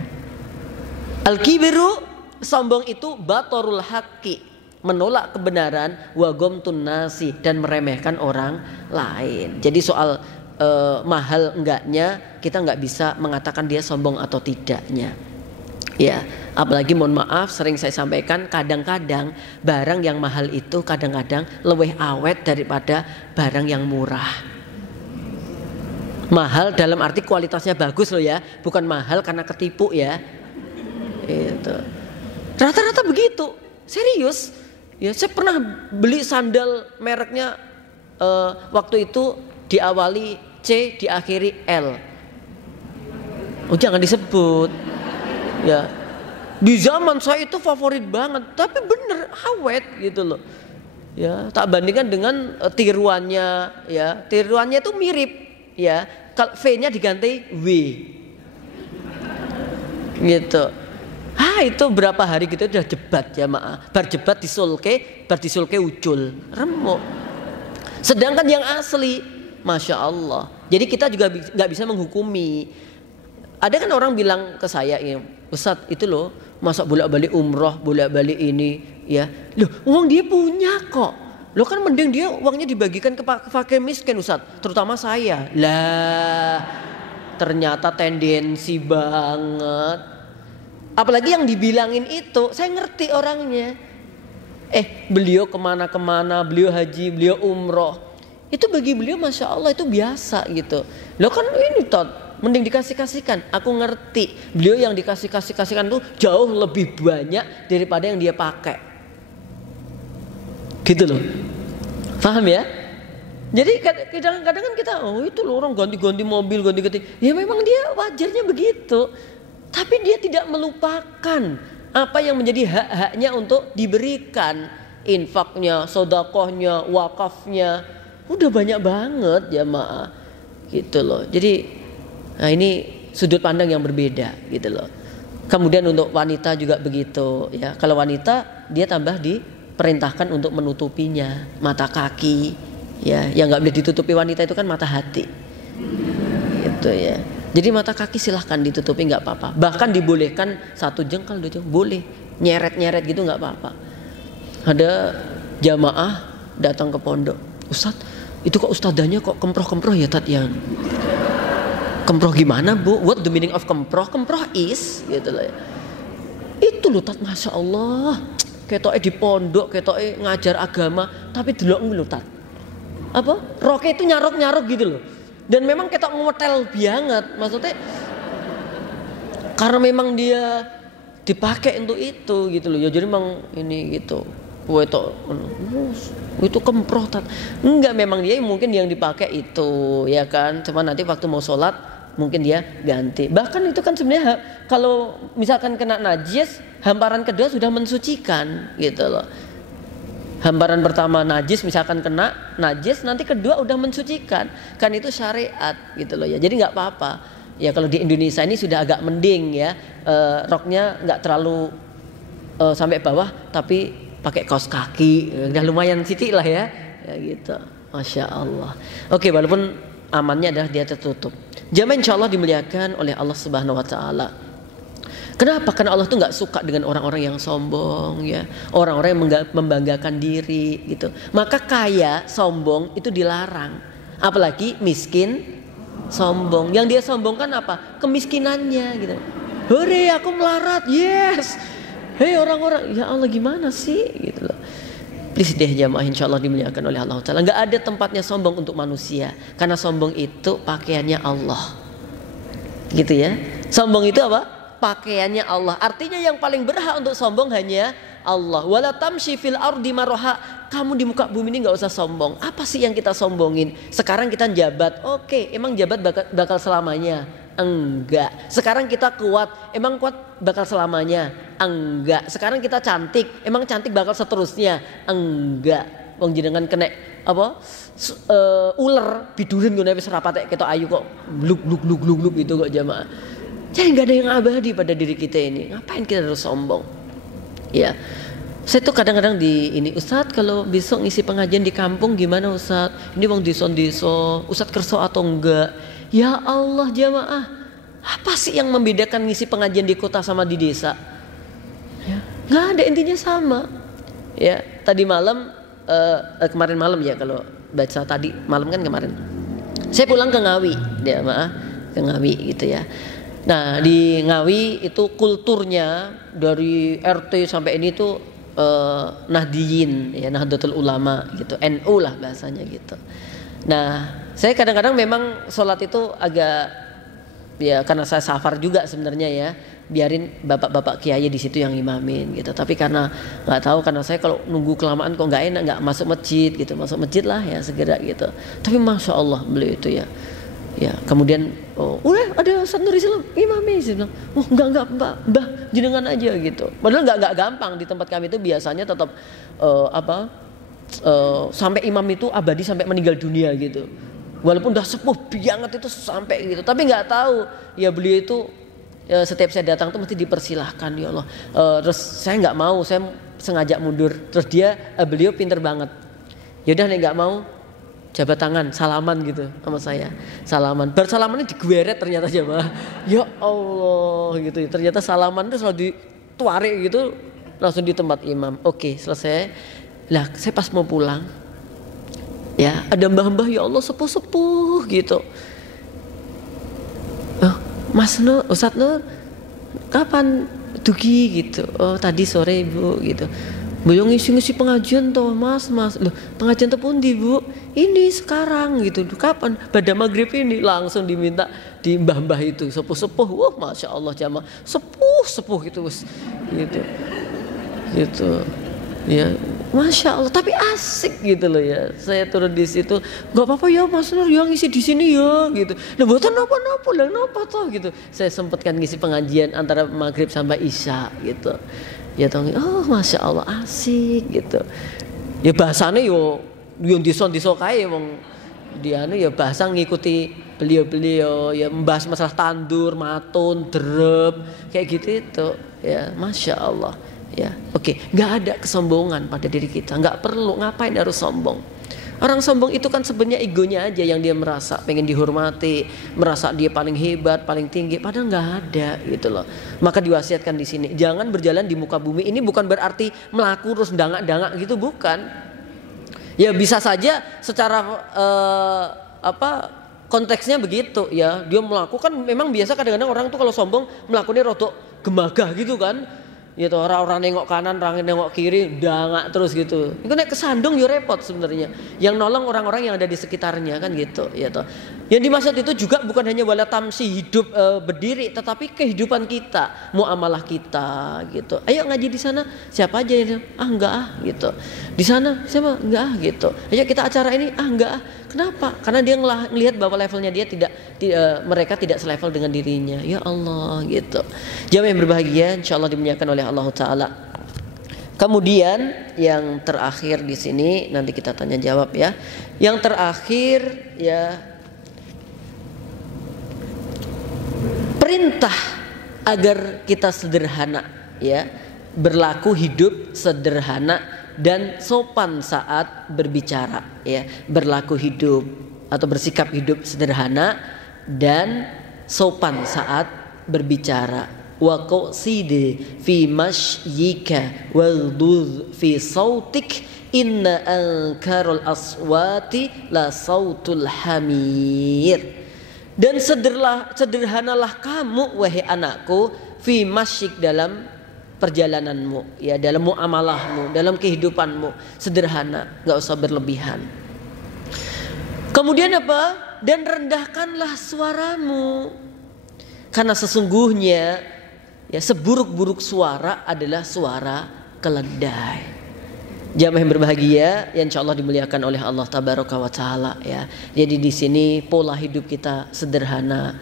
Al-kibru, sombong itu batorul haqqi, menolak kebenaran, wa gomtun nasi, dan meremehkan orang lain. Jadi soal mahal enggaknya kita enggak bisa mengatakan dia sombong atau tidaknya. Ya, apalagi mohon maaf sering saya sampaikan kadang-kadang barang yang mahal itu kadang-kadang lebih awet daripada barang yang murah. Mahal dalam arti kualitasnya bagus loh ya, bukan mahal karena ketipu ya. Itu. Rata-rata begitu, serius. Ya, saya pernah beli sandal mereknya waktu itu diawali C diakhiri L. Oh jangan disebut. Ya, Di zaman saya itu favorit banget, tapi bener awet gitu loh. Ya, tak bandingkan dengan tiruannya ya. Tiruannya itu mirip ya. Kalau V-nya diganti W. Gitu. Itu berapa hari gitu udah debat jamaah. Bar debat disulke, bar disulke ucul, remuk. Sedangkan yang asli, masya Allah. Jadi kita juga nggak bisa menghukumi. Ada kan orang bilang ke saya, ya, Ustadz itu loh, masa bolak-balik umroh, bolak-balik ini, ya. Loh, uang dia punya kok. Loh kan mending dia uangnya dibagikan ke fakir miskin Ustadz, terutama saya. Lah, ternyata tendensi banget. Apalagi yang dibilangin itu, saya ngerti orangnya. Beliau kemana-kemana, beliau haji, beliau umroh. Itu bagi beliau masya Allah itu biasa gitu. Loh kan ini mending dikasih-kasihkan. Aku ngerti beliau yang dikasih-kasihkan tuh jauh lebih banyak daripada yang dia pakai. Gitu loh. Paham ya? Jadi kadang-kadang kan kita itu loh orang ganti-ganti mobil, ganti-ganti. Ya memang dia wajarnya begitu. Tapi dia tidak melupakan apa yang menjadi hak-haknya untuk diberikan. Infaknya, sodakohnya, wakafnya. Udah banyak banget jamaah. Gitu loh. Jadi ini sudut pandang yang berbeda gitu loh. Kemudian untuk wanita juga begitu ya. Kalau wanita dia tambah diperintahkan untuk menutupinya, mata kaki ya. Yang nggak boleh ditutupi wanita itu kan mata hati. Gitu ya. Jadi mata kaki silahkan ditutupi nggak apa-apa. Bahkan dibolehkan 1 jengkal 2 jengkal boleh. Nyeret-nyeret gitu nggak apa-apa. Ada jamaah datang ke pondok. Ustadz, itu kok ustadzanya kok kemproh-kemproh ya Tatian? Kemproh gimana bu? What the meaning of kemproh? Kemproh is gitu loh ya. Itu loh Tat, masya Allah. Ketoknya di pondok, ketoknya ngajar agama, tapi delok lu Tat. Apa? Roknya itu nyarok-nyarok gitu loh. Dan memang ketok ngotel banget, maksudnya karena memang dia dipakai untuk itu gitu loh. Ya jadi memang ini gitu. Itu kemproh Tat. Enggak, memang dia mungkin yang dipakai itu ya kan. Cuma nanti waktu mau sholat mungkin dia ganti. Bahkan itu kan sebenarnya kalau misalkan kena najis, hamparan kedua sudah mensucikan gitu loh. Hamparan pertama najis, misalkan kena najis, nanti kedua udah mensucikan. Kan itu syariat gitu loh ya. Jadi nggak apa-apa. Ya kalau di Indonesia ini sudah agak mending ya. Roknya nggak terlalu sampai bawah, tapi pakai kaos kaki. Udah lumayan siti lah ya. Ya gitu. Masya Allah. Oke, walaupun amannya adalah dia tertutup. Jamaah insya Allah dimuliakan oleh Allah Subhanahu Wa Taala. Kenapa? Karena Allah tuh nggak suka dengan orang-orang yang sombong ya, orang-orang yang membanggakan diri gitu. Maka kaya sombong itu dilarang, apalagi miskin sombong. Yang dia sombongkan apa? Kemiskinannya gitu. Hore aku melarat, yes. Hei orang-orang, ya Allah gimana sih gitu loh. Please deh jamaah insya Allah dimuliakan oleh Allah Ta'ala. Nggak ada tempatnya sombong untuk manusia, karena sombong itu pakaiannya Allah. Gitu ya. Sombong itu apa? Pakaiannya Allah. Artinya yang paling berhak untuk sombong hanya Allah. Wala tamshi fil ardi maraha. Kamu di muka bumi ini nggak usah sombong. Apa sih yang kita sombongin? Sekarang kita jabat. Oke, emang jabat bakal selamanya? Enggak. Sekarang kita kuat. Emang kuat bakal selamanya? Enggak. Sekarang kita cantik. Emang cantik bakal seterusnya? Enggak. Wong jenengan kena apa? Ular bidurin ngono wis rapat kita ayu kok gluk gitu kok jamaah. Jadi nggak ada yang abadi pada diri kita ini. Ngapain kita harus sombong? Ya, saya tuh kadang-kadang ini Ustadz kalau besok ngisi pengajian di kampung gimana Ustadz? Ini wong dison-diso, Ustadz kerso atau enggak? Ya Allah jamaah, apa sih yang membedakan ngisi pengajian di kota sama di desa? Ya, nggak ada, intinya sama. Ya, tadi malam, kemarin malam ya kalau baca tadi malam kan kemarin. Saya pulang ke Ngawi, jamaah ke Ngawi gitu ya. Nah di Ngawi itu kulturnya dari RT sampai ini tuh Nahdiyin ya, Nahdlatul Ulama gitu, NU lah bahasanya gitu. Nah saya kadang-kadang memang sholat itu agak ya karena saya safar juga sebenarnya ya, biarin bapak-bapak kiai di situ yang imamin gitu. Tapi karena nggak tahu, karena saya kalau nunggu kelamaan kok nggak enak, nggak masuk masjid gitu, masuk masjid lah ya segera gitu. Tapi masya Allah beliau itu ya Ya, kemudian udah ada Ustaz Nur Islam imami, saya bilang, oh enggak mbah jenengan aja gitu. Padahal enggak gampang di tempat kami itu biasanya tetap sampai imam itu abadi sampai meninggal dunia gitu. Walaupun udah sepuh banget itu sampai gitu, tapi nggak tahu ya beliau itu setiap saya datang tuh mesti dipersilahkan ya Allah. Terus saya nggak mau, saya sengaja mundur. Terus beliau pinter banget. Yaudah nih nggak mau. Jabat tangan, salaman gitu sama saya. Salaman, bersalamannya digweret ternyata jamaah. Ya Allah gitu. Ternyata salaman itu selalu dituarik gitu langsung di tempat imam. Oke, selesai. Lah, saya pas mau pulang. Ya, ada mbah-mbah ya Allah sepuh-sepuh gitu. Oh, Mas Nur, Ustaz Nur, kapan dugi gitu? Oh, tadi sore Ibu gitu. Beliau ngisi pengajian toh mas. Loh, pengajian tuh pundi Bu? Ini sekarang gitu. Kapan? Pada maghrib ini langsung diminta di mbah-mbah itu sepuh-sepuh. Wah, masya Allah jamaah sepuh gitu gitu. Ya, masya Allah. Tapi asik gitu loh ya. Saya turun di situ. Gak apa-apa ya Mas Nur, yang ngisi di sini ya gitu. Nah, buatan apa toh gitu. Saya sempatkan ngisi pengajian antara maghrib sampai isya gitu. Ya tahu, oh masya Allah asik gitu. Ya bahasanya yo dison kae wong dia ya bahasa ngikuti beliau ya membahas masalah tandur, matun, derep kayak gitu itu ya masya Allah ya. Oke, nggak ada kesombongan pada diri kita, nggak perlu ngapain harus sombong. Orang sombong itu kan sebenarnya egonya aja yang dia merasa pengen dihormati, merasa dia paling hebat, paling tinggi, padahal nggak ada gitu loh. Maka diwasiatkan di sini, jangan berjalan di muka bumi. Ini bukan berarti melaku terus dangak-dangak gitu, bukan. Ya bisa saja secara konteksnya begitu ya. Dia melakukan memang biasa kadang-kadang orang tuh kalau sombong melakukannya rotok gemagah gitu kan. Gitu, orang nengok kanan, orang nengok kiri, dangak terus gitu. Itu naik kesandung yo repot sebenarnya. Yang nolong orang-orang yang ada di sekitarnya kan gitu, ya toh. Yang dimaksud itu juga bukan hanya wala tamsi hidup berdiri, tetapi kehidupan kita, muamalah kita gitu. Ayo ngaji di sana, siapa aja yang enggak gitu. Di sana siapa enggak gitu. Ayo kita acara ini enggak. Kenapa? Karena dia ngelihat bahwa levelnya dia mereka tidak selevel dengan dirinya. Ya Allah gitu. Jamaah yang berbahagia, insyaallah dimuliakan oleh Allah Ta'ala. Kemudian yang terakhir di sini nanti kita tanya jawab ya. Yang terakhir ya perintah agar kita sederhana ya, berlaku hidup sederhana dan sopan saat berbicara ya, berlaku hidup atau bersikap hidup sederhana dan sopan saat berbicara. Wa qasid fi mashyika waldud fi sautik inna ankarul aswati la sautul hamir. Dan sederhanalah kamu wahai anakku fi masyik dalam perjalananmu ya, dalam muamalahmu, dalam kehidupanmu, sederhana, enggak usah berlebihan. Kemudian apa? Dan rendahkanlah suaramu. Karena sesungguhnya ya seburuk-buruk suara adalah suara keledai. Jamaah yang berbahagia yang insyaallah dimuliakan oleh Allah Tabaraka wa Ta'ala ya. Jadi di sini pola hidup kita sederhana.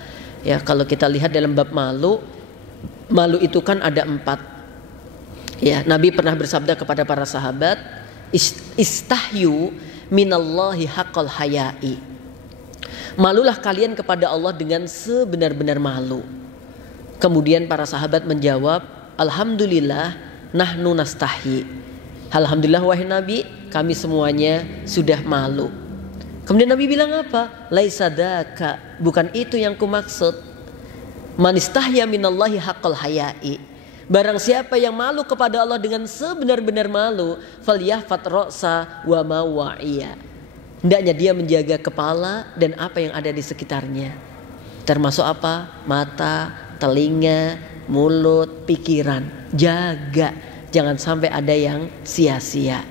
Ya, kalau kita lihat dalam bab malu itu kan ada 4. Ya, Nabi pernah bersabda kepada para sahabat, istahyu minallahi haqqal haya'i. Malulah kalian kepada Allah dengan sebenar-benar malu. Kemudian para sahabat menjawab, alhamdulillah nahnu nastahi. Alhamdulillah wahai Nabi, kami semuanya sudah malu. Kemudian Nabi bilang apa? Laisa dzaka, bukan itu yang kumaksud. Man istahya minallahi haqqal haya'i. Barang siapa yang malu kepada Allah dengan sebenar-benar malu, falyahfat ra'sa wa ma wa'iya. Hendaknya dia menjaga kepala dan apa yang ada di sekitarnya. Termasuk apa? Mata, telinga, mulut, pikiran. Jaga, jangan sampai ada yang sia-sia.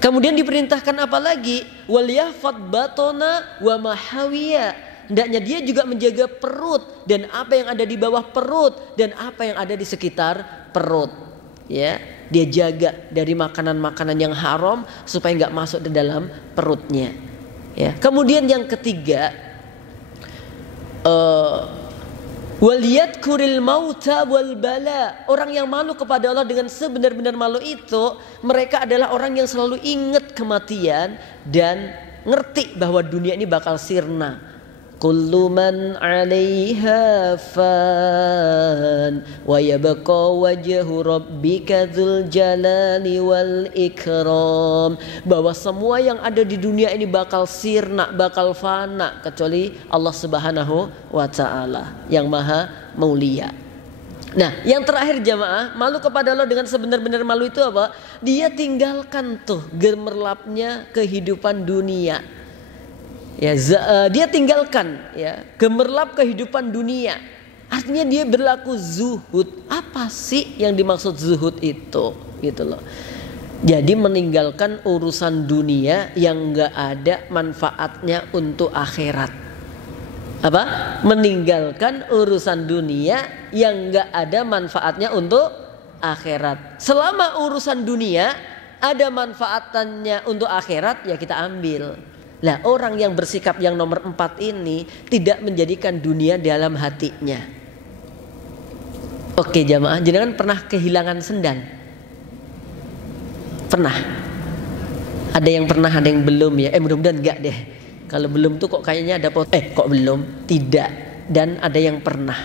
Kemudian diperintahkan apa lagi? Walyahfat batona wa mahawiya. Hendaknya dia juga menjaga perut dan apa yang ada di bawah perut dan apa yang ada di sekitar perut. Ya, dia jaga dari makanan-makanan yang haram supaya nggak masuk ke dalam perutnya. Ya. Kemudian yang ketiga, Waliyadkuril mauta wal bala. Orang yang malu kepada Allah dengan sebenar-benar malu itu, mereka adalah orang yang selalu ingat kematian dan ngerti bahwa dunia ini bakal sirna. Kullu man 'alaiha fan wa yabqa wajhu rabbika dzul jalali wal ikram. Bahwa semua yang ada di dunia ini bakal sirna, bakal fana, kecuali Allah Subhanahu wa ta'ala yang maha mulia. Nah, yang terakhir jamaah, malu kepada Allah dengan sebenar-benar malu itu apa? Dia tinggalkan tuh gemerlapnya kehidupan dunia. Ya, dia tinggalkan ya gemerlap kehidupan dunia. Artinya dia berlaku zuhud. Apa sih yang dimaksud zuhud itu? Gitu loh. Jadi meninggalkan urusan dunia yang enggak ada manfaatnya untuk akhirat. Apa? Meninggalkan urusan dunia yang enggak ada manfaatnya untuk akhirat. Selama urusan dunia ada manfaatannya untuk akhirat, ya kita ambil. Lah, orang yang bersikap yang nomor 4 ini tidak menjadikan dunia dalam hatinya. Oke jamaah, jenengan pernah kehilangan sendal? Pernah? Ada yang pernah, ada yang belum ya? Mudah-mudahan enggak deh. Kalau belum tuh kok kayaknya ada kok belum? Tidak. Dan ada yang pernah.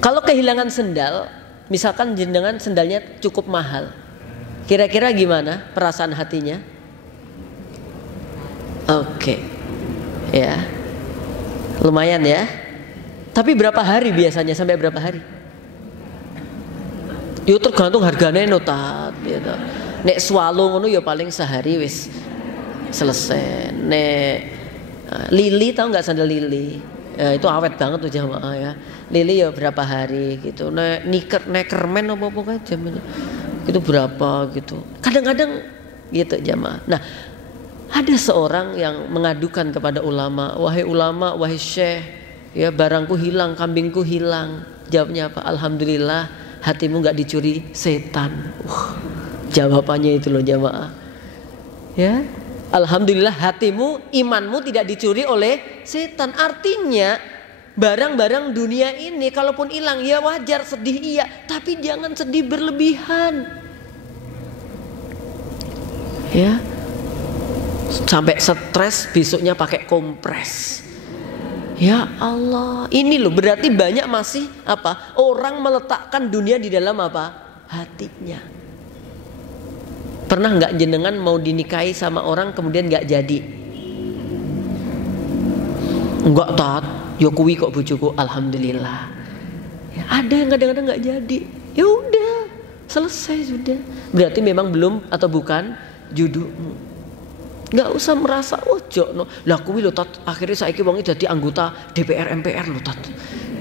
Kalau kehilangan sendal, misalkan jenengan sendalnya cukup mahal, kira-kira gimana perasaan hatinya? Oke. Ya. Lumayan ya. Tapi berapa hari biasanya? Sampai berapa hari? Yo tergantung harganya notat gitu. Nek swallow ngono ya paling sehari wis selesai. Nek lili, tahu nggak sandal lili? Itu awet banget tuh jamaah ya. Lili ya berapa hari gitu. Nek Neckerman apa pokoknya jamnya itu berapa gitu. Kadang-kadang gitu jamaah. Nah, ada seorang yang mengadukan kepada ulama, wahai syekh, ya barangku hilang, kambingku hilang. Jawabnya apa? Alhamdulillah hatimu nggak dicuri setan. Jawabannya itu loh jamaah. Ya, alhamdulillah hatimu, imanmu tidak dicuri oleh setan. Artinya barang-barang dunia ini kalaupun hilang ya wajar, sedih iya, tapi jangan sedih berlebihan. Ya, sampai stres besoknya pakai kompres. Ya Allah, ini loh berarti banyak masih apa? Orang meletakkan dunia di dalam apa? Hatinya. Pernah nggak jenengan mau dinikahi sama orang kemudian nggak jadi? Enggak tat, yo kuwi kok bojoku, alhamdulillah. Ya, ada yang kadang-kadang nggak jadi. Ya udah, selesai sudah. Berarti memang belum atau bukan jodohmu. Nggak usah merasa jokno. Lah kuwi lho tat, akhirnya saiki wong dadi anggota DPR MPR lho tat.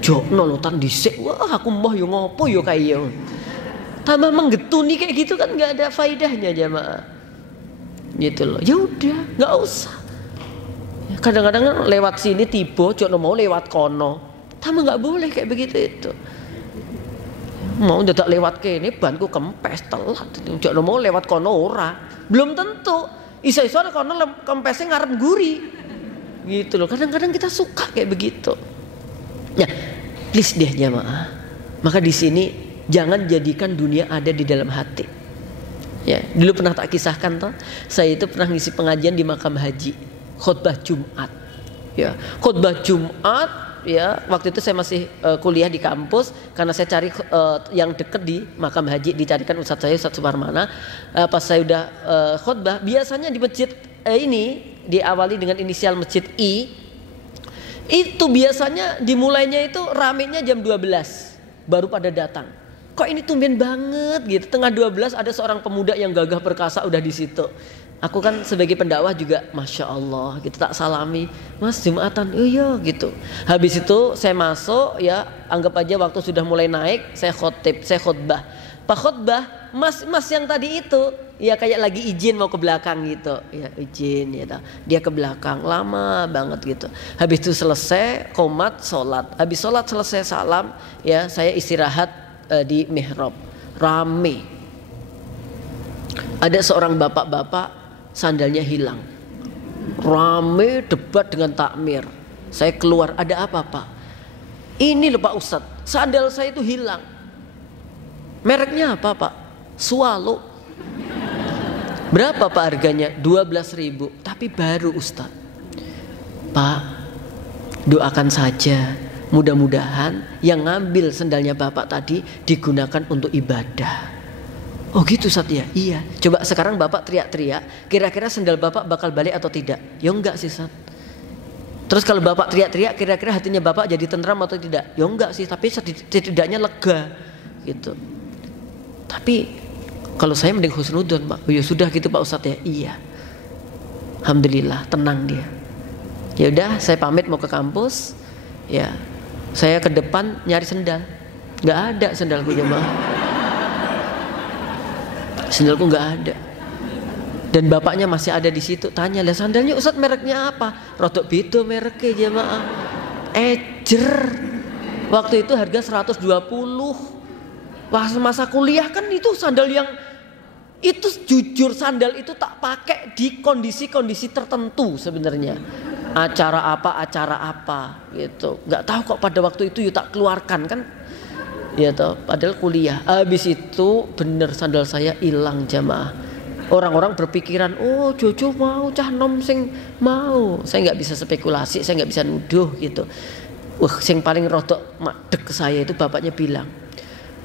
Jokno lho tat dhisik. Wah, aku mbah yo ngopo yo kae yo. Tambah menggetuni kayak gitu kan nggak ada faedahnya jamaah. Gitu loh. Ya udah, nggak usah. Kadang-kadang kan lewat sini tiba, jokno mau lewat kono. Tambah nggak boleh kayak begitu itu. Mau dadak lewat kene banku kempes telat. Jokno mau lewat kono ora. Belum tentu. Iso-iso kono kempesnya ngarep guri. Gitu loh. Kadang-kadang kita suka kayak begitu. Ya, please deh jamaah. Maka di sini jangan jadikan dunia ada di dalam hati. Ya, dulu pernah tak kisahkan toh. Saya itu pernah ngisi pengajian di makam haji, khutbah Jumat. Ya, khutbah Jumat. Ya, waktu itu saya masih kuliah di kampus karena saya cari yang dekat di makam haji, dicarikan ustadz saya, Ustadz Suparmana. Pas saya udah khutbah, biasanya di masjid ini diawali dengan inisial masjid I. Itu biasanya dimulainya itu ramenya jam 12 baru pada datang. Kok ini tumben banget gitu. Tengah 12 ada seorang pemuda yang gagah perkasa udah di situ. Aku kan sebagai pendakwah juga Masya Allah gitu, tak salami, Mas Jumatan, iya gitu. Habis itu saya masuk ya, anggap aja waktu sudah mulai naik, saya khutbah. Pak khutbah, mas yang tadi itu ya kayak lagi izin mau ke belakang gitu. Ya izin gitu. Dia ke belakang lama banget gitu. Habis itu selesai qomat sholat. Habis sholat selesai salam ya, saya istirahat di mihrab. Rame. Ada seorang bapak-bapak sandalnya hilang. Rame debat dengan takmir. Saya keluar, ada apa Pak? Ini loh Pak Ustadz, sandal saya itu hilang. Mereknya apa Pak? Swallow. Berapa Pak harganya? 12.000. Tapi baru Ustadz. Pak, doakan saja, mudah-mudahan yang ngambil sandalnya Bapak tadi digunakan untuk ibadah. Oh gitu Ustadz ya? Iya. Coba sekarang Bapak teriak-teriak, kira-kira sandal Bapak bakal balik atau tidak? Ya enggak sih Ustadz. Terus kalau Bapak teriak-teriak, kira-kira hatinya Bapak jadi tentram atau tidak? Ya enggak sih, tapi setidaknya lega gitu. Tapi kalau saya mending husnudon Pak. Oh ya sudah gitu Pak Ustadz ya? Iya. Alhamdulillah tenang dia. Ya udah, saya pamit mau ke kampus. Ya, saya ke depan nyari sendal. Nggak ada sendalku jemaah. Sandalku nggak ada. Dan bapaknya masih ada di situ. Tanya, lah sandalnya Ustadz mereknya apa? Rodok beda mereknya jemaah. Ejer. Waktu itu harga 120. Wah, masa kuliah kan itu sandal yang itu jujur sandal itu tak pakai di kondisi-kondisi tertentu sebenarnya. Acara apa gitu. Nggak tahu kok pada waktu itu tak keluarkan kan. Ya toh, padahal kuliah. Habis itu bener sandal saya hilang jamaah. Orang-orang berpikiran, oh Jojo mau cah nom sing mau. Saya nggak bisa spekulasi, saya nggak bisa nuduh gitu. Wah, sing paling rodok madek ke saya itu bapaknya bilang,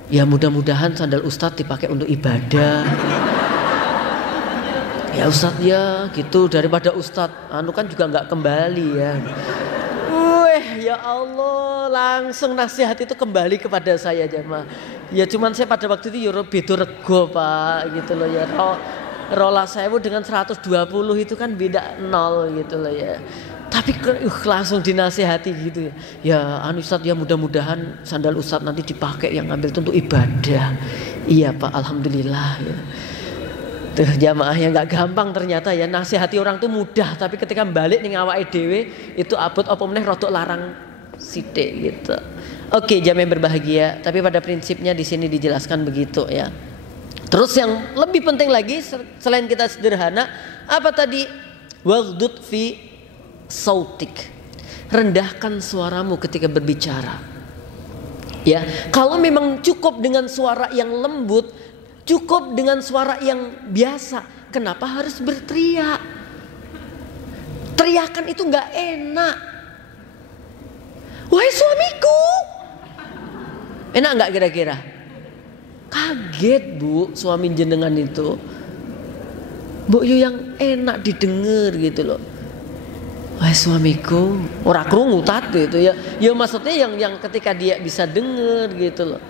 ya mudah-mudahan sandal Ustadz dipakai untuk ibadah. Ya Ustadz ya gitu, daripada Ustadz anu kan juga nggak kembali ya. Ya Allah, langsung nasihat itu kembali kepada saya jemaah. Ya cuman saya pada waktu itu euro beda rego Pak gitu loh ya. Rola sewu dengan 120 itu kan beda nol gitu loh ya. Tapi langsung dinasihati gitu ya. Ya anu Ustadz ya mudah-mudahan sandal Ustadz nanti dipakai yang ambil itu untuk ibadah. Iya Pak, alhamdulillah ya. Tuh jamaah yang nggak gampang ternyata ya, nasihati orang tuh mudah, tapi ketika balik ning awake dhewe itu abot apa meneh rodok larang sithik gitu. Oke, jamaah yang berbahagia, tapi pada prinsipnya di sini dijelaskan begitu ya. Terus yang lebih penting lagi selain kita sederhana, apa tadi? Waghdud fi sautik. Rendahkan suaramu ketika berbicara. Ya, kalau memang cukup dengan suara yang lembut, cukup dengan suara yang biasa, kenapa harus berteriak? Teriakan itu nggak enak. Wahai suamiku, enak nggak kira-kira? Kaget Bu, suami jenengan itu. Bu yu yang enak didengar gitu loh. Wahai suamiku, ora krungu tadi itu ya. Ya maksudnya yang ketika dia bisa dengar gitu loh.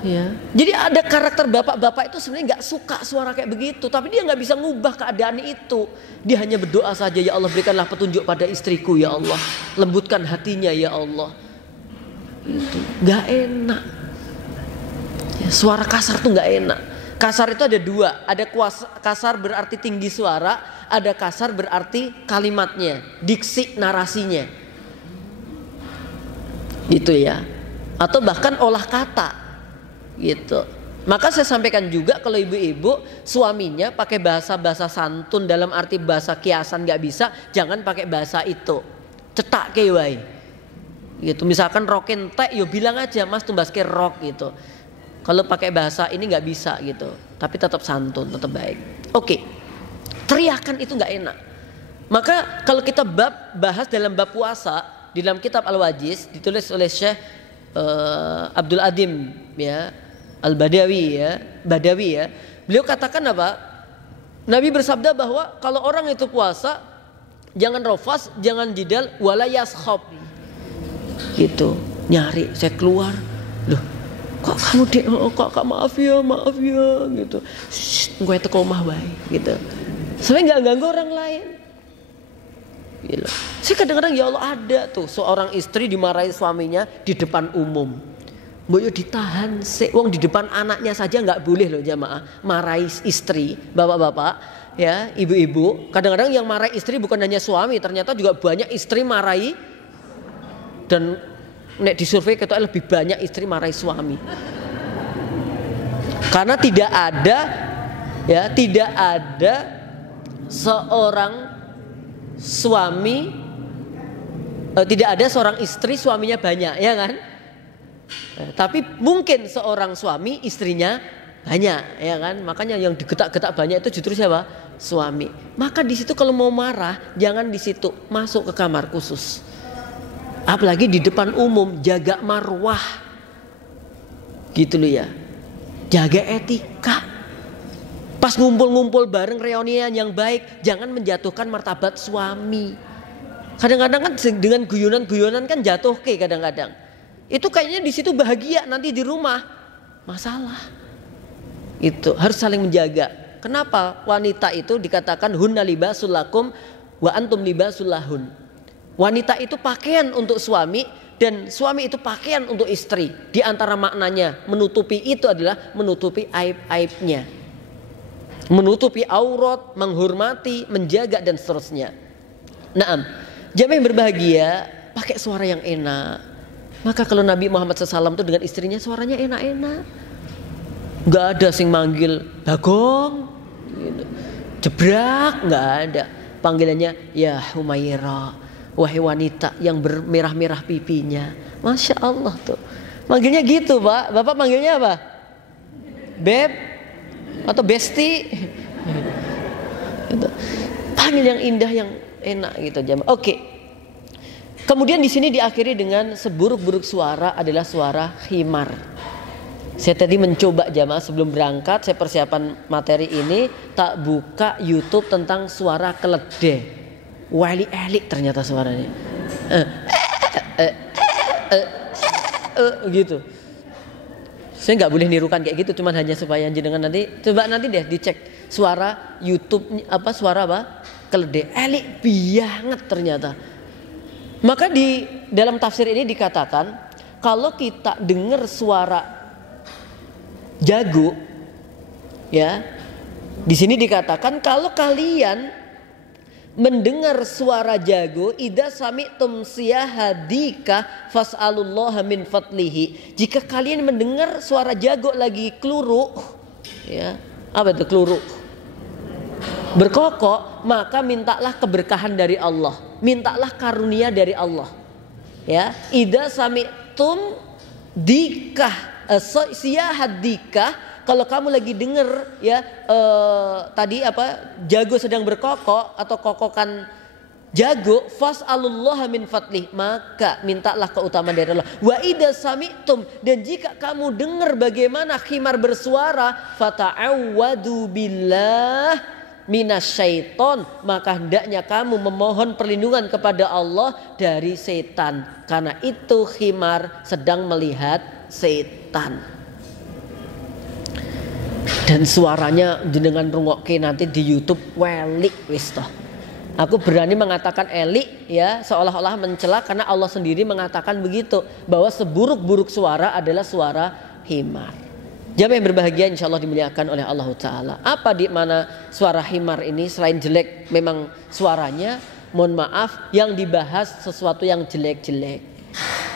Ya, jadi ada karakter bapak-bapak itu sebenarnya nggak suka suara kayak begitu, tapi dia nggak bisa ngubah keadaan itu. Dia hanya berdoa saja, ya Allah berikanlah petunjuk pada istriku ya Allah, lembutkan hatinya ya Allah. Itu nggak enak. Ya, suara kasar tuh nggak enak. Kasar itu ada dua, ada kasar berarti tinggi suara, ada kasar berarti kalimatnya, diksi narasinya, gitu ya, atau bahkan olah kata. Gitu. Maka saya sampaikan juga kalau ibu-ibu suaminya pakai bahasa santun dalam arti bahasa kiasan nggak bisa, jangan pakai bahasa itu. Cetak ke wae. Gitu. Misalkan rokin teh, yo bilang aja Mas tumbas ke rok gitu. Kalau pakai bahasa ini nggak bisa gitu. Tapi tetap santun, tetap baik. Oke. Teriakan itu nggak enak. Maka kalau kita bahas dalam bab puasa di dalam kitab Al-Wajiz ditulis oleh Syekh Abdul Adim ya. Al-Badawi ya, Badawi ya. Beliau katakan apa? Nabi bersabda bahwa kalau orang itu puasa jangan rofas, jangan jidal, wala yaskhab. Gitu. Nyari, saya keluar. Loh, kok kamu kok maaf ya gitu. Gue teko omah wae gitu. Sebenarnya enggak ganggu orang lain. Gitu. Saya kadang-kadang ya Allah ada tuh seorang istri dimarahi suaminya di depan umum. Boyo ditahan sih, wong di depan anaknya saja nggak boleh loh jamaah marahi istri, bapak-bapak, ya ibu-ibu. Kadang-kadang yang marahi istri bukan hanya suami, ternyata juga banyak istri marahi. Dan nek disurvei kita lebih banyak istri marahi suami. Karena tidak ada seorang suami tidak ada seorang istri suaminya banyak, ya kan? Tapi mungkin seorang suami istrinya banyak, ya kan? Makanya yang digetak-getak banyak itu justru siapa? Suami. Maka di situ kalau mau marah jangan di situ, masuk ke kamar khusus. Apalagi di depan umum, jaga marwah. Gitu loh ya. Jaga etika. Pas ngumpul-ngumpul bareng reunian yang baik, jangan menjatuhkan martabat suami. Kadang-kadang kan dengan guyonan-guyonan kan jatuh ke kadang-kadang. Itu kayaknya di situ bahagia, nanti di rumah masalah. Itu harus saling menjaga. Kenapa wanita itu dikatakan hunna libasul lakum wa antum libasul lahun. Wanita itu pakaian untuk suami dan suami itu pakaian untuk istri. Di antara maknanya menutupi itu adalah menutupi aib-aibnya. Menutupi aurat, menghormati, menjaga dan seterusnya. Naam, jamaah yang berbahagia pakai suara yang enak. Maka kalau Nabi Muhammad SAW itu dengan istrinya suaranya enak-enak. Gak ada sing manggil Bagong gitu. Jebrak, gak ada. Panggilannya ya Humaira, wahai wanita yang bermerah-merah pipinya. Masya Allah tuh. Manggilnya gitu Pak. Bapak manggilnya apa? Beb atau Besti gitu. Panggil yang indah, yang enak gitu jamaah. Oke. Kemudian di sini diakhiri dengan seburuk-buruk suara adalah suara khimar. Saya tadi mencoba jamaah sebelum berangkat, saya persiapan materi ini tak buka YouTube tentang suara keledai. Wali-elik ternyata suaranya. Gitu. Saya nggak boleh nirukan kayak gitu, cuman hanya supaya jenengan nanti coba nanti deh dicek suara YouTube apa suara apa keledai. Elik banget ternyata. Maka di dalam tafsir ini dikatakan kalau kita dengar suara jago, ya, di sini dikatakan kalau kalian mendengar suara jago, idza sami'tum siyahadika fas'alullaha min fadlihi. Jika kalian mendengar suara jago lagi kluruk, ya, apa itu kluruk? Berkokok, maka mintalah keberkahan dari Allah, mintalah karunia dari Allah. Ya, idza sami'tum dikah siyahadika, kalau kamu lagi denger ya tadi apa jago sedang berkokok atau kokokan jago, fas'alullaha min fadlih, maka mintalah keutamaan dari Allah. Wa idza sami'tum, dan jika kamu dengar bagaimana khimar bersuara, fata'awwadu billah minasyaiton, maka hendaknya kamu memohon perlindungan kepada Allah dari setan, karena itu khimar sedang melihat setan. Dan suaranya jenengan rungokke nanti di YouTube welik wis toh. Aku berani mengatakan elik ya, seolah-olah mencela karena Allah sendiri mengatakan begitu, bahwa seburuk-buruk suara adalah suara himar. Jamaah yang berbahagia insyaallah dimuliakan oleh Allah Ta'ala. Apa di mana suara himar ini selain jelek memang suaranya, mohon maaf yang dibahas sesuatu yang jelek-jelek.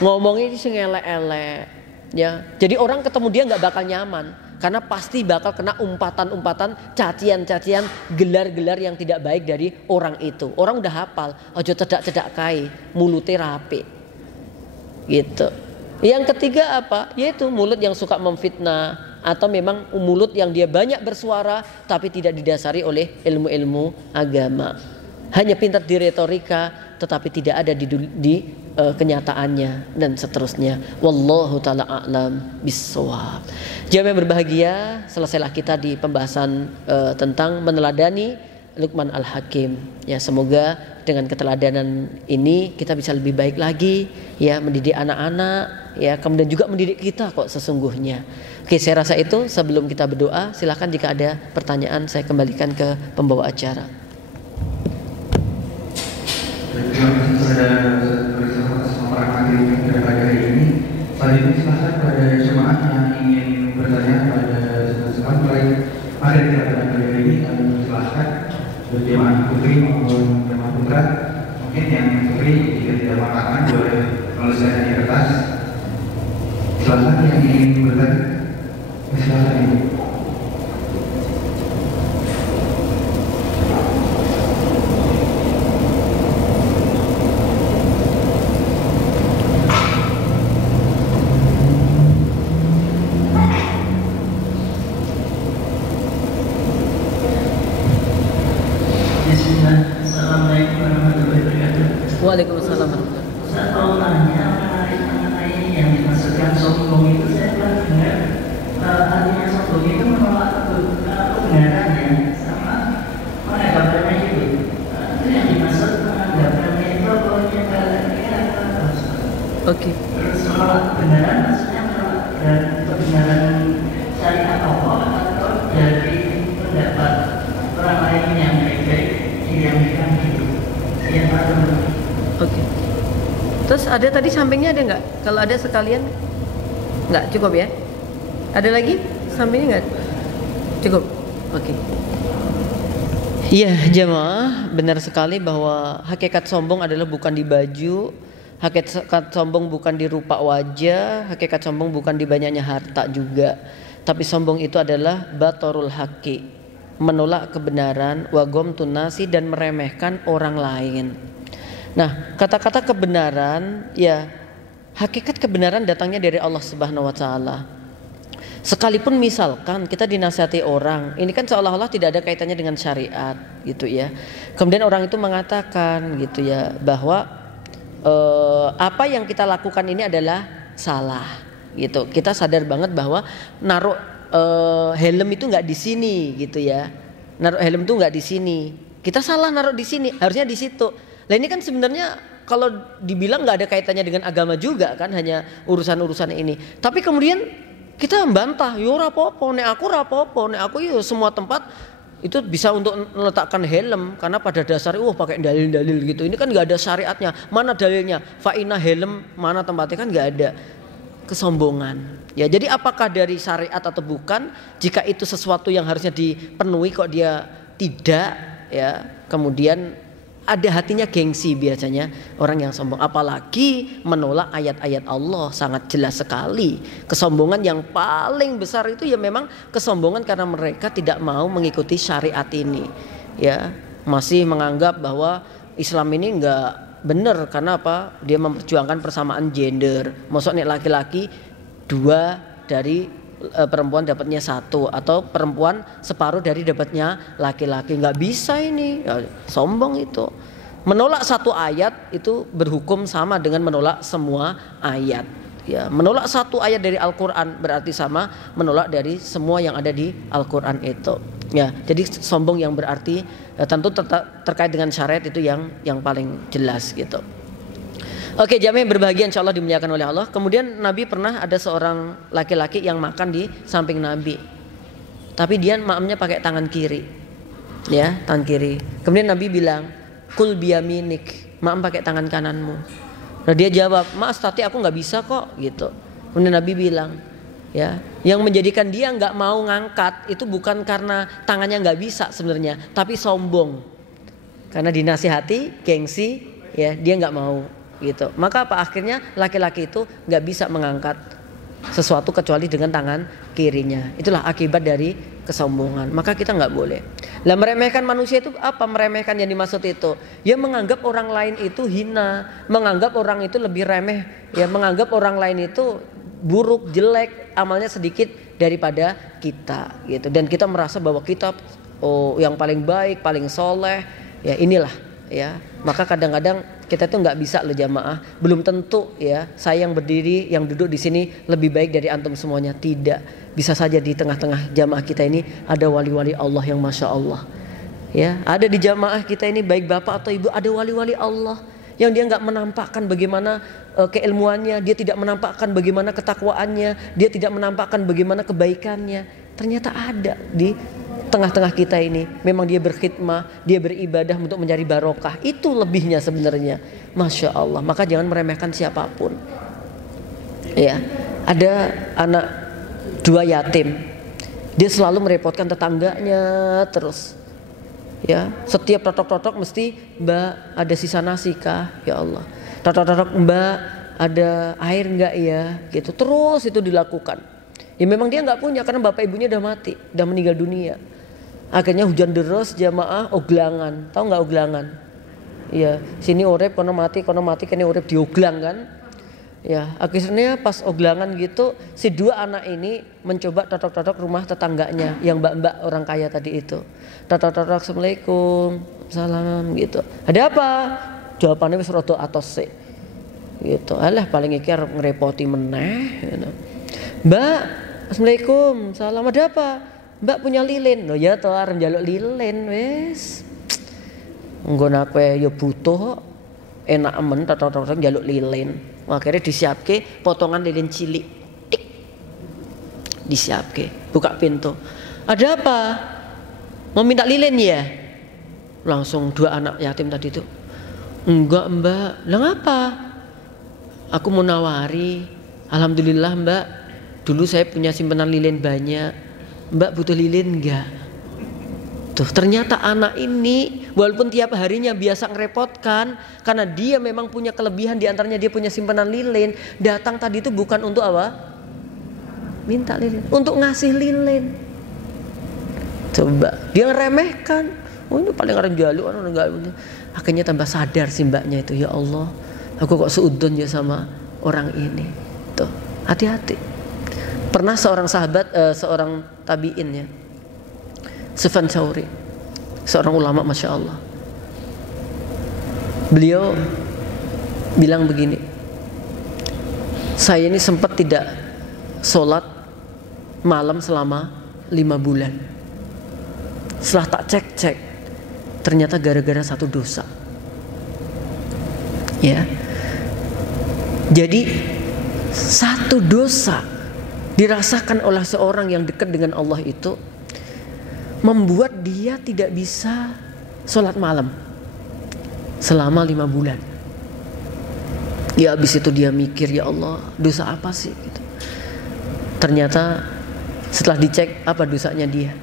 Ngomongnya ini sing elek-elek ya. Jadi orang ketemu dia nggak bakal nyaman karena pasti bakal kena umpatan-umpatan, cacian-cacian, gelar-gelar yang tidak baik dari orang itu. Orang udah hafal, ojo cedak-cedak kai, mulutnya rapi. Gitu. Yang ketiga apa? Yaitu mulut yang suka memfitnah, atau memang mulut yang dia banyak bersuara tapi tidak didasari oleh ilmu-ilmu agama. Hanya pintar di retorika tetapi tidak ada di kenyataannya dan seterusnya. Wallahu taala a'lam bissawab. Jamaah yang berbahagia, selesailah kita di pembahasan tentang meneladani Luqman Al-Hakim. Ya, semoga dengan keteladanan ini kita bisa lebih baik lagi ya, mendidik anak-anak ya, kemudian juga mendidik kita kok sesungguhnya. Oke, saya rasa itu. Sebelum kita berdoa, silakan jika ada pertanyaan saya kembalikan ke pembawa acara. Terima kasih kepada pemperangan pada pagi hari ini. Selanjutnya silakan pada jemaah yang ingin bertanya pada sesuatu baik ada di pada pagi hari ini, kami silakan berjemaah putri maupun jemaah putra. Mungkin yang putri jika tidak mengatakan boleh menuliskan di kertas. Silakan yang ingin bertanya. Silakan Ibu. Oke. Terus menolak kebenaran maksudnya menolak kebenaran syariat Allah atau dari pendapat orang lain yang baik-baik yang gitu. Yang baru. Oke. Terus ada tadi sampingnya ada nggak? Kalau ada sekalian nggak cukup ya? Ada lagi sampingnya nggak? Cukup. Oke. Iya jemaah, benar sekali bahwa hakikat sombong adalah bukan di baju, hakikat sombong bukan di rupa wajah, hakikat sombong bukan di banyaknya harta juga. Tapi sombong itu adalah batorul haqi, menolak kebenaran, wagom tunasi, dan meremehkan orang lain. Nah, kata-kata kebenaran, ya hakikat kebenaran datangnya dari Allah Subhanahu wa taala. Sekalipun misalkan kita dinasihati orang, ini kan seolah-olah tidak ada kaitannya dengan syariat gitu ya. Kemudian orang itu mengatakan gitu ya bahwa apa yang kita lakukan ini adalah salah gitu. Kita sadar banget bahwa naruh helm itu nggak di sini gitu ya. Naruh helm itu nggak di sini. Kita salah naruh di sini, harusnya di situ. Nah ini kan sebenarnya kalau dibilang nggak ada kaitannya dengan agama juga kan, hanya urusan-urusan ini. Tapi kemudian kita membantah, yo rapopo, nek aku yo semua tempat itu bisa untuk meletakkan helm karena pada dasarnya pakai dalil-dalil gitu. Ini kan nggak ada syariatnya. Mana dalilnya? Fa'ina helm mana tempatnya kan nggak ada. Kesombongan. Ya jadi apakah dari syariat atau bukan? Jika itu sesuatu yang harusnya dipenuhi kok dia tidak, ya kemudian ada hatinya gengsi biasanya orang yang sombong, apalagi menolak ayat-ayat Allah, sangat jelas sekali. Kesombongan yang paling besar itu ya memang kesombongan karena mereka tidak mau mengikuti syariat ini, ya masih menganggap bahwa Islam ini enggak benar karena apa? Dia memperjuangkan persamaan gender. Maksudnya laki-laki 2 dari perempuan dapatnya 1 atau perempuan separuh dari dapatnya laki-laki. Nggak bisa ini ya, sombong itu. Menolak satu ayat itu berhukum sama dengan menolak semua ayat ya. Menolak satu ayat dari Al-Quran berarti sama menolak dari semua yang ada di Al-Quran itu ya. Jadi sombong yang berarti tentu terkait dengan syariat itu yang paling jelas gitu. Oke, jamaah yang berbahagia, insya Allah dimuliakan oleh Allah. Kemudian Nabi pernah ada seorang laki-laki yang makan di samping Nabi, tapi dia makannya pakai tangan kiri, ya tangan kiri. Kemudian Nabi bilang, kul biyaminik, makan pakai tangan kananmu. Nah dia jawab, maaf tadi aku nggak bisa kok, gitu. Kemudian Nabi bilang, ya yang menjadikan dia nggak mau ngangkat itu bukan karena tangannya nggak bisa sebenarnya, tapi sombong. Karena dinasihati, gengsi, ya dia nggak mau. Gitu. Maka apa akhirnya laki-laki itu nggak bisa mengangkat sesuatu kecuali dengan tangan kirinya. Itulah akibat dari kesombongan. Maka kita nggak boleh. Lah meremehkan manusia itu apa? Meremehkan yang dimaksud itu ya menganggap orang lain itu hina, menganggap orang itu lebih remeh, ya menganggap orang lain itu buruk, jelek, amalnya sedikit daripada kita gitu. Dan kita merasa bahwa kita yang paling baik, paling soleh, ya inilah ya. Maka kadang-kadang kita tuh nggak bisa loh jamaah, belum tentu ya saya yang berdiri, yang duduk di sini lebih baik dari antum semuanya. Tidak, bisa saja di tengah-tengah jamaah kita ini ada wali-wali Allah yang masya Allah. Ya, ada di jamaah kita ini baik bapak atau ibu ada wali-wali Allah yang dia nggak menampakkan bagaimana keilmuannya, dia tidak menampakkan bagaimana ketakwaannya, dia tidak menampakkan bagaimana kebaikannya. Ternyata ada di tengah-tengah kita ini. Memang dia berkhidmah, dia beribadah untuk mencari barokah. Itu lebihnya sebenarnya. Masya Allah. Maka jangan meremehkan siapapun. Ya, ada anak 2 yatim. Dia selalu merepotkan tetangganya terus. Ya, setiap totok-totok mesti, Mbak ada sisa nasi kah? Ya Allah. Totok-totok, Mbak ada air enggak ya? Gitu. Terus itu dilakukan. Ya memang dia enggak punya karena bapak ibunya udah mati, udah meninggal dunia. Akhirnya hujan deras jamaah oglangan. Tahu nggak oglangan? Ya, sini urip kono mati kene urip dioglang kan? Ya, akhirnya pas oglangan gitu si 2 anak ini mencoba totok-totok rumah tetangganya yang mbak-mbak orang kaya tadi itu. Totok-totok, Assalamualaikum, salam gitu. Ada apa? Jawabannya wis rada atos sik. Gitu. Alah paling iki arep ngrepoti meneh gitu. Mbak, Assalamualaikum, salam, ada apa? Mbak punya lilin. Loh ya toh arep njaluk lilin wis. Nggon aku ya butuh kok. enak amen tato-tato jaluk lilin. Akhirnya disiapke potongan lilin cilik. Tik. Disiapke, buka pintu. Ada apa? Mau minta lilin ya? Langsung 2 anak yatim tadi itu. Enggak mbak. Lah ngapa? Aku mau nawari. Alhamdulillah mbak, dulu saya punya simpanan lilin banyak. Mbak butuh lilin enggak? Tuh ternyata anak ini walaupun tiap harinya biasa ngerepotkan, karena dia memang punya kelebihan, di antaranya dia punya simpanan lilin. Datang tadi itu bukan untuk apa? Minta lilin, untuk ngasih lilin. Coba dia ngeremehkan. Oh ini paling orang jaluk, orang enggak. Akhirnya tambah sadar si mbaknya itu, ya Allah, aku kok seudon ya sama orang ini. Tuh hati-hati. Pernah seorang sahabat, seorang tabiin ya, Sufyan Tsauri, seorang ulama masya Allah. Beliau bilang begini, saya ini sempat tidak sholat malam selama 5 bulan. Setelah tak cek-cek, ternyata gara-gara satu dosa. Ya, jadi satu dosa dirasakan oleh seorang yang dekat dengan Allah itu membuat dia tidak bisa sholat malam selama 5 bulan. Ya habis itu dia mikir, ya Allah dosa apa sih gitu. Ternyata setelah dicek apa dosanya dia,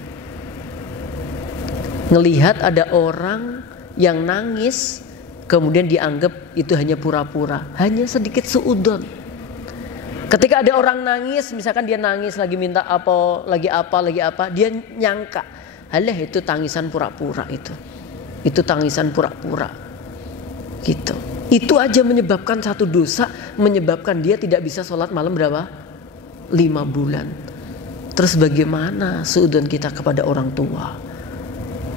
ngelihat ada orang yang nangis kemudian dianggap itu hanya pura-pura, hanya sedikit suudon. Ketika ada orang nangis, misalkan dia nangis lagi minta apa, dia nyangka halah itu tangisan pura-pura itu tangisan pura-pura gitu. Itu aja menyebabkan satu dosa, menyebabkan dia tidak bisa sholat malam berapa? 5 bulan. Terus bagaimana suudzon kita kepada orang tua?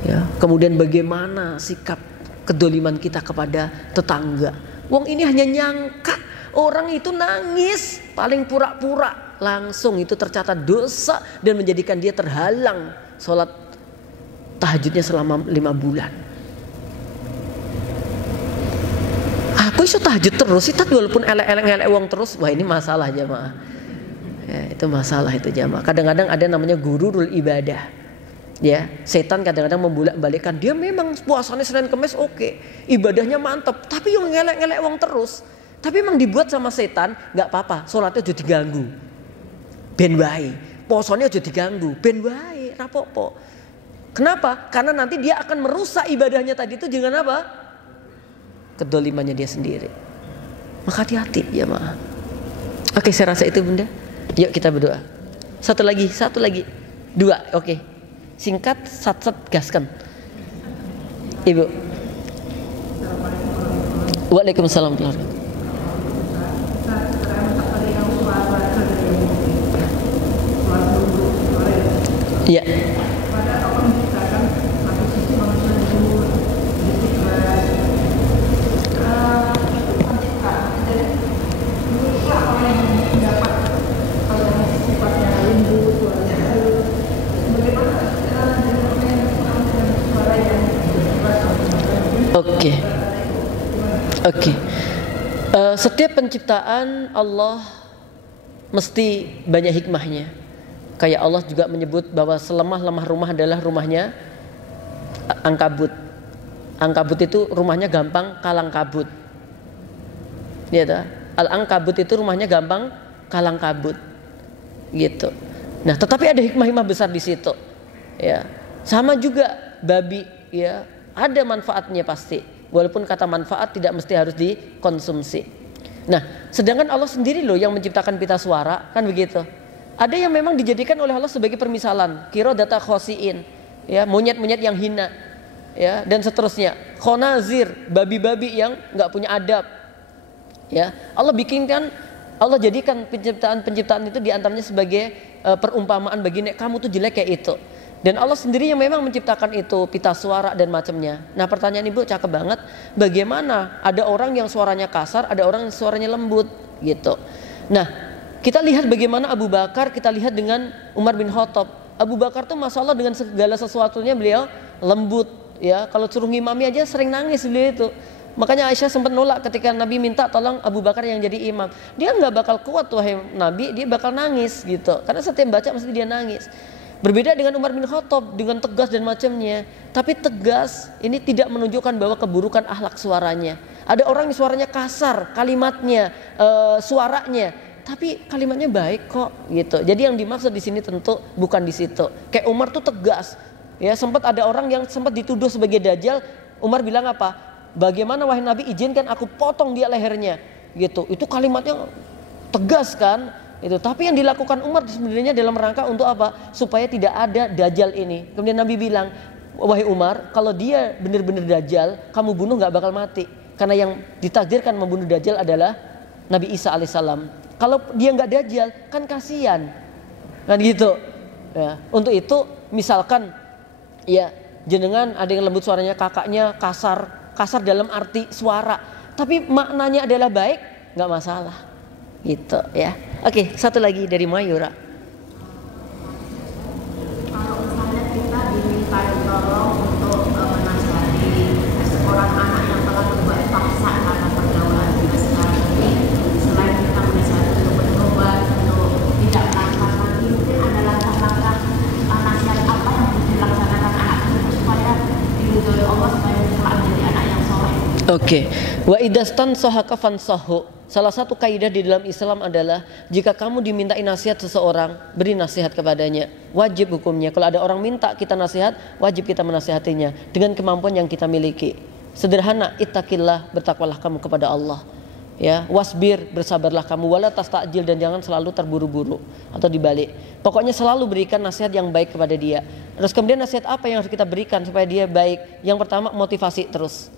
Ya, kemudian bagaimana sikap kedoliman kita kepada tetangga? Wong ini hanya nyangka orang itu nangis, paling pura-pura, langsung itu tercatat dosa dan menjadikan dia terhalang sholat tahajudnya selama 5 bulan. Aku iso tahajud terus sih, walaupun elek-elek wong terus, wah ini masalah jamaah. Ya, itu masalah itu jamaah. Kadang-kadang ada namanya gururul ibadah. Ya, setan kadang-kadang membolak-balikkan, dia memang puasanya Senin Kamis oke, ibadahnya mantap, tapi yang ngelek-ngelek wong terus. Tapi memang dibuat sama setan, nggak apa-apa, sholatnya udah diganggu, ben wae, posonnya udah diganggu, ben wae, rapopo. Kenapa? Karena nanti dia akan merusak ibadahnya tadi itu dengan apa? Kedolimannya dia sendiri. Maka hati-hati ya maaf. Oke, saya rasa itu bunda. Yuk kita berdoa. Satu lagi, 2, oke. Singkat, sat-sat, gaskan. Ibu. Waalaikumsalam warahmatullahi wabarakatuh. Ya. Oke. Setiap penciptaan Allah mesti banyak hikmahnya. Kayak Allah juga menyebut bahwa selemah-lemah rumah adalah rumahnya Ankabut. Ankabut itu rumahnya gampang kalang kabut. Ya ta? Al-Ankabut itu rumahnya gampang kalang kabut. Gitu. Nah, tetapi ada hikmah-hikmah besar di situ. Ya. Sama juga babi, ya. Ada manfaatnya pasti. Walaupun kata manfaat tidak mesti harus dikonsumsi. Nah, sedangkan Allah sendiri loh yang menciptakan pita suara, kan begitu. Ada yang memang dijadikan oleh Allah sebagai permisalan, qiradata khosiin, ya, monyet-monyet yang hina, ya, dan seterusnya. Khonazir, babi-babi yang nggak punya adab. Ya, Allah jadikan penciptaan-penciptaan itu diantaranya sebagai perumpamaan bagi nek kamu tuh jelek kayak itu. Dan Allah sendiri yang memang menciptakan itu, pita suara dan macamnya. Nah, pertanyaan ibu cakep banget, bagaimana ada orang yang suaranya kasar, ada orang yang suaranya lembut, gitu. Nah, kita lihat bagaimana Abu Bakar, kita lihat dengan Umar bin Khattab. Abu Bakar tuh masya Allah dengan segala sesuatunya beliau lembut, ya. Kalau suruh ngimami aja sering nangis beliau itu. Makanya Aisyah sempat nolak ketika Nabi minta tolong Abu Bakar yang jadi imam. Dia nggak bakal kuat wahai Nabi, dia bakal nangis gitu. Karena setiap baca mesti dia nangis. Berbeda dengan Umar bin Khattab dengan tegas dan macamnya. Tapi tegas ini tidak menunjukkan bahwa keburukan akhlak suaranya. Ada orang yang suaranya kasar, kalimatnya, suaranya, tapi kalimatnya baik kok gitu. Jadi yang dimaksud di sini tentu bukan di situ. Kayak Umar tuh tegas. Ya, sempat ada orang yang sempat dituduh sebagai dajjal. Umar bilang apa? Bagaimana wahai Nabi, izinkan aku potong dia lehernya gitu. Itu kalimatnya tegas kan itu. Tapi yang dilakukan Umar sebenarnya dalam rangka untuk apa? Supaya tidak ada dajjal ini. Kemudian Nabi bilang, wahai Umar, kalau dia benar-benar dajjal, kamu bunuh gak bakal mati. Karena yang ditakdirkan membunuh dajjal adalah Nabi Isa alaihissalam. Kalau dia gak dajjal kan kasihan kan gitu ya. Untuk itu misalkan ya jenengan ada yang lembut suaranya, kakaknya kasar dalam arti suara, tapi maknanya adalah baik, nggak masalah, gitu ya. Oke, satu lagi dari Mayura. Kalau misalnya kita diminta tolong untuk menasihati seorang anak yang telah berbuat fahsya karena pergaulan kita sekarang ini, selain kita menasihati untuk bertobat, untuk tidak melakukan lagi, mungkin ada langkah-langkah nasihat apa yang harus dilaksanakan anak tersebut supaya diridhoi Allah, supaya kelak menjadi anak yang soleh. Oke, wa idastan sahaka fansahu. Salah satu kaidah di dalam Islam adalah jika kamu dimintai nasihat seseorang, beri nasihat kepadanya. Wajib hukumnya. Kalau ada orang minta kita nasihat, wajib kita menasihatinya dengan kemampuan yang kita miliki. Sederhana, ittaqillah, bertakwalah kamu kepada Allah. Ya, wasbir, bersabarlah kamu, wala tastajil, dan jangan selalu terburu-buru atau dibalik. Pokoknya selalu berikan nasihat yang baik kepada dia. Terus kemudian nasihat apa yang harus kita berikan supaya dia baik? Yang pertama, motivasi terus.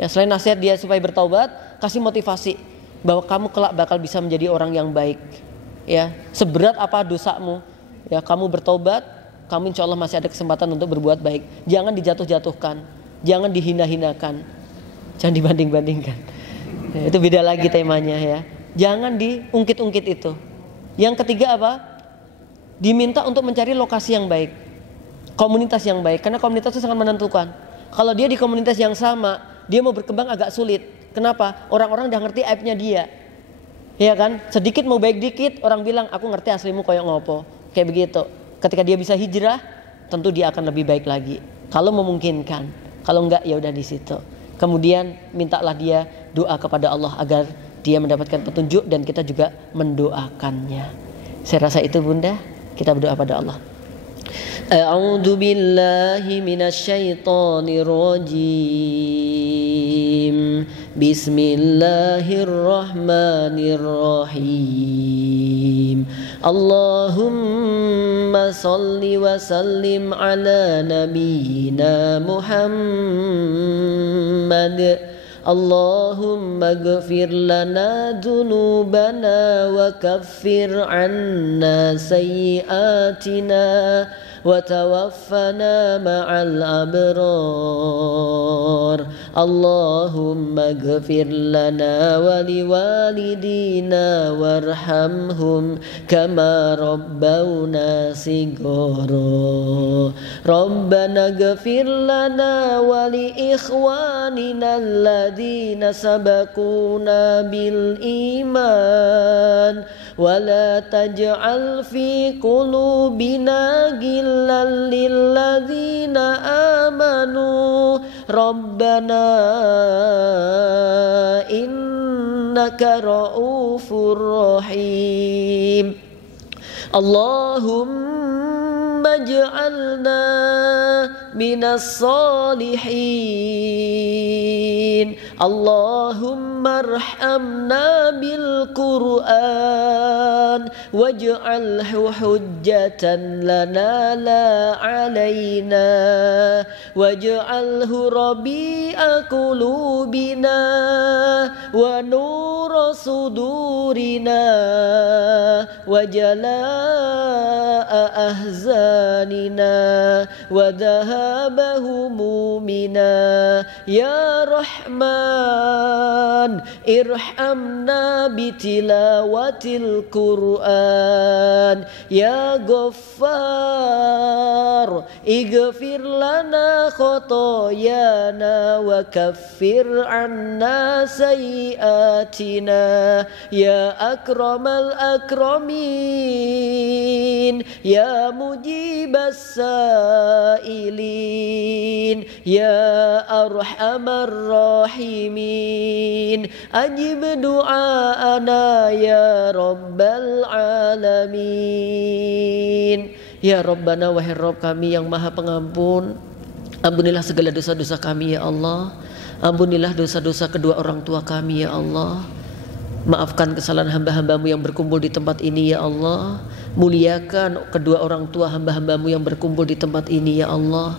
Ya, selain nasihat dia supaya bertaubat, kasih motivasi bahwa kamu kelak bakal bisa menjadi orang yang baik. Ya, seberat apa dosamu, ya kamu bertaubat, kamu insya Allah masih ada kesempatan untuk berbuat baik. Jangan dijatuh-jatuhkan, jangan dihina-hinakan, jangan dibanding-bandingkan. Ya, itu beda lagi temanya ya. Jangan diungkit-ungkit itu. Yang ketiga apa? Diminta untuk mencari lokasi yang baik, komunitas yang baik, karena komunitas itu sangat menentukan. Kalau dia di komunitas yang sama, dia mau berkembang agak sulit. Kenapa? Orang-orang udah ngerti aibnya dia, ya kan? Sedikit mau baik dikit, orang bilang aku ngerti aslimu koyok ngopo, kayak begitu. Ketika dia bisa hijrah, tentu dia akan lebih baik lagi. Kalau memungkinkan, kalau enggak ya udah di situ. Kemudian mintalah dia doa kepada Allah agar dia mendapatkan petunjuk dan kita juga mendoakannya. Saya rasa itu Bunda, kita berdoa pada Allah. A'udzu billahi minasyaitonir rajim. Bismillahirrahmanirrahim. Allahumma salli wa sallim ala nabiyyina Muhammad. Allahumma ighfir lana dhunubana wa kaffir 'anna sayyi'atina wa tawaffana ma'al abrar. Allahumma ighfir lana wa liwalidina warhamhum kama rabbawna shighara. Rabbana ighfir lana wa li ikhwanina alladhina sabaquna bil iman wa la taj'al fi qulubina ghillan lil ladzina amanu Rabbana innaka ra'ufur rahim. Allahumma ij'alna minas salihin. Allahumma arhamna bil Qur'an waj'alhu hujjatan lana la alaina waj'alhu rabi'a qulubina wa nura sudurina wa jalaa'a ahzanina وذهاب همومنا يا رحمن ارحمنا بتلاوة القرآن يا غفار اغفر لنا خطايانا وكفر عنا سيئاتنا يا أكرم الأكرمين يا مجيب السائلين يا أرحم الراحمين أجب دعاءنا يا رب العالمين. Ya Rabbana, wahai Rabb kami yang maha pengampun, ampunilah segala dosa-dosa kami ya Allah. Ampunilah dosa-dosa kedua orang tua kami ya Allah. Maafkan kesalahan hamba-hambamu yang berkumpul di tempat ini ya Allah. Muliakan kedua orang tua hamba-hambamu yang berkumpul di tempat ini ya Allah.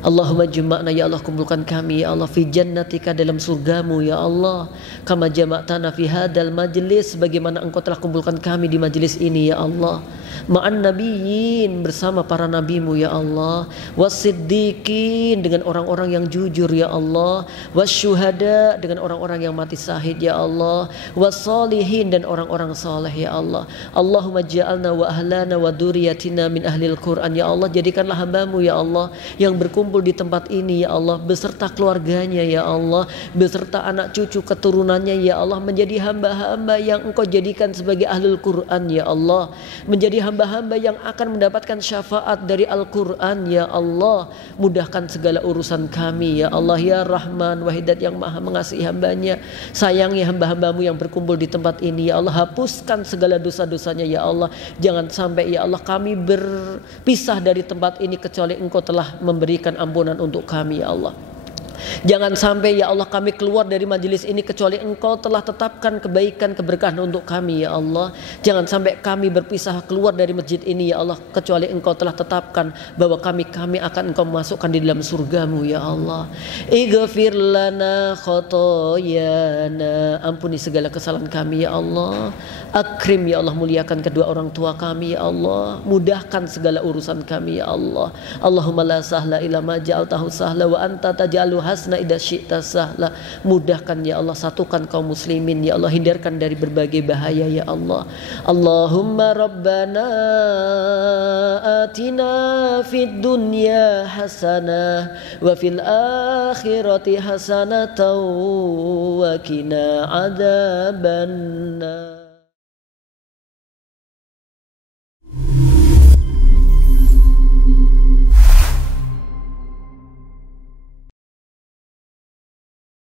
Allahumma juma'na ya Allah, kumpulkan kami ya Allah fi jannatika, dalam surgamu ya Allah. Kama jama'tana fi hadal majlis, bagaimana engkau telah kumpulkan kami di majlis ini ya Allah. Ma'an nabiyyin, bersama para nabimu ya Allah. Wasiddiqin, dengan orang-orang yang jujur ya Allah. Wasyuhada, dengan orang-orang yang mati syahid ya Allah. Wassalihin, dan orang-orang saleh ya Allah. Allahumma ja'alna wa ahlana wa dzurriyyatina min ahlil Qur'an ya Allah. Jadikanlah hambamu ya Allah yang berkumpul di tempat ini ya Allah, beserta keluarganya ya Allah, beserta anak cucu keturunannya ya Allah, menjadi hamba-hamba yang engkau jadikan sebagai ahlul Quran ya Allah, menjadi hamba-hamba yang akan mendapatkan syafaat dari Al-Quran ya Allah. Mudahkan segala urusan kami ya Allah, ya Rahman Wahidat yang maha mengasihi hambanya. Sayangi hamba-hambamu yang berkumpul di tempat ini ya Allah. Hapuskan segala dosa-dosanya ya Allah. Jangan sampai ya Allah kami berpisah dari tempat ini kecuali engkau telah memberikan ampunan untuk kami ya Allah. Jangan sampai ya Allah kami keluar dari majelis ini kecuali engkau telah tetapkan kebaikan keberkahan untuk kami ya Allah. Jangan sampai kami berpisah keluar dari masjid ini ya Allah kecuali engkau telah tetapkan bahwa kami akan engkau masukkan di dalam surgamu ya Allah. Ighfir lana khotoyana, ampuni segala kesalahan kami ya Allah. Akrim ya Allah, muliakan kedua orang tua kami ya Allah. Mudahkan segala urusan kami ya Allah. Allahumma la sahla illa ma ja'altahu sahla wa anta taj'alu hasna idza syi'ta sahla. Mudahkan ya Allah, satukan kaum muslimin ya Allah, hindarkan dari berbagai bahaya ya Allah. Allahumma rabbana atina fid dunya hasanah wa fil akhirati hasanatan wa qina adzabannar.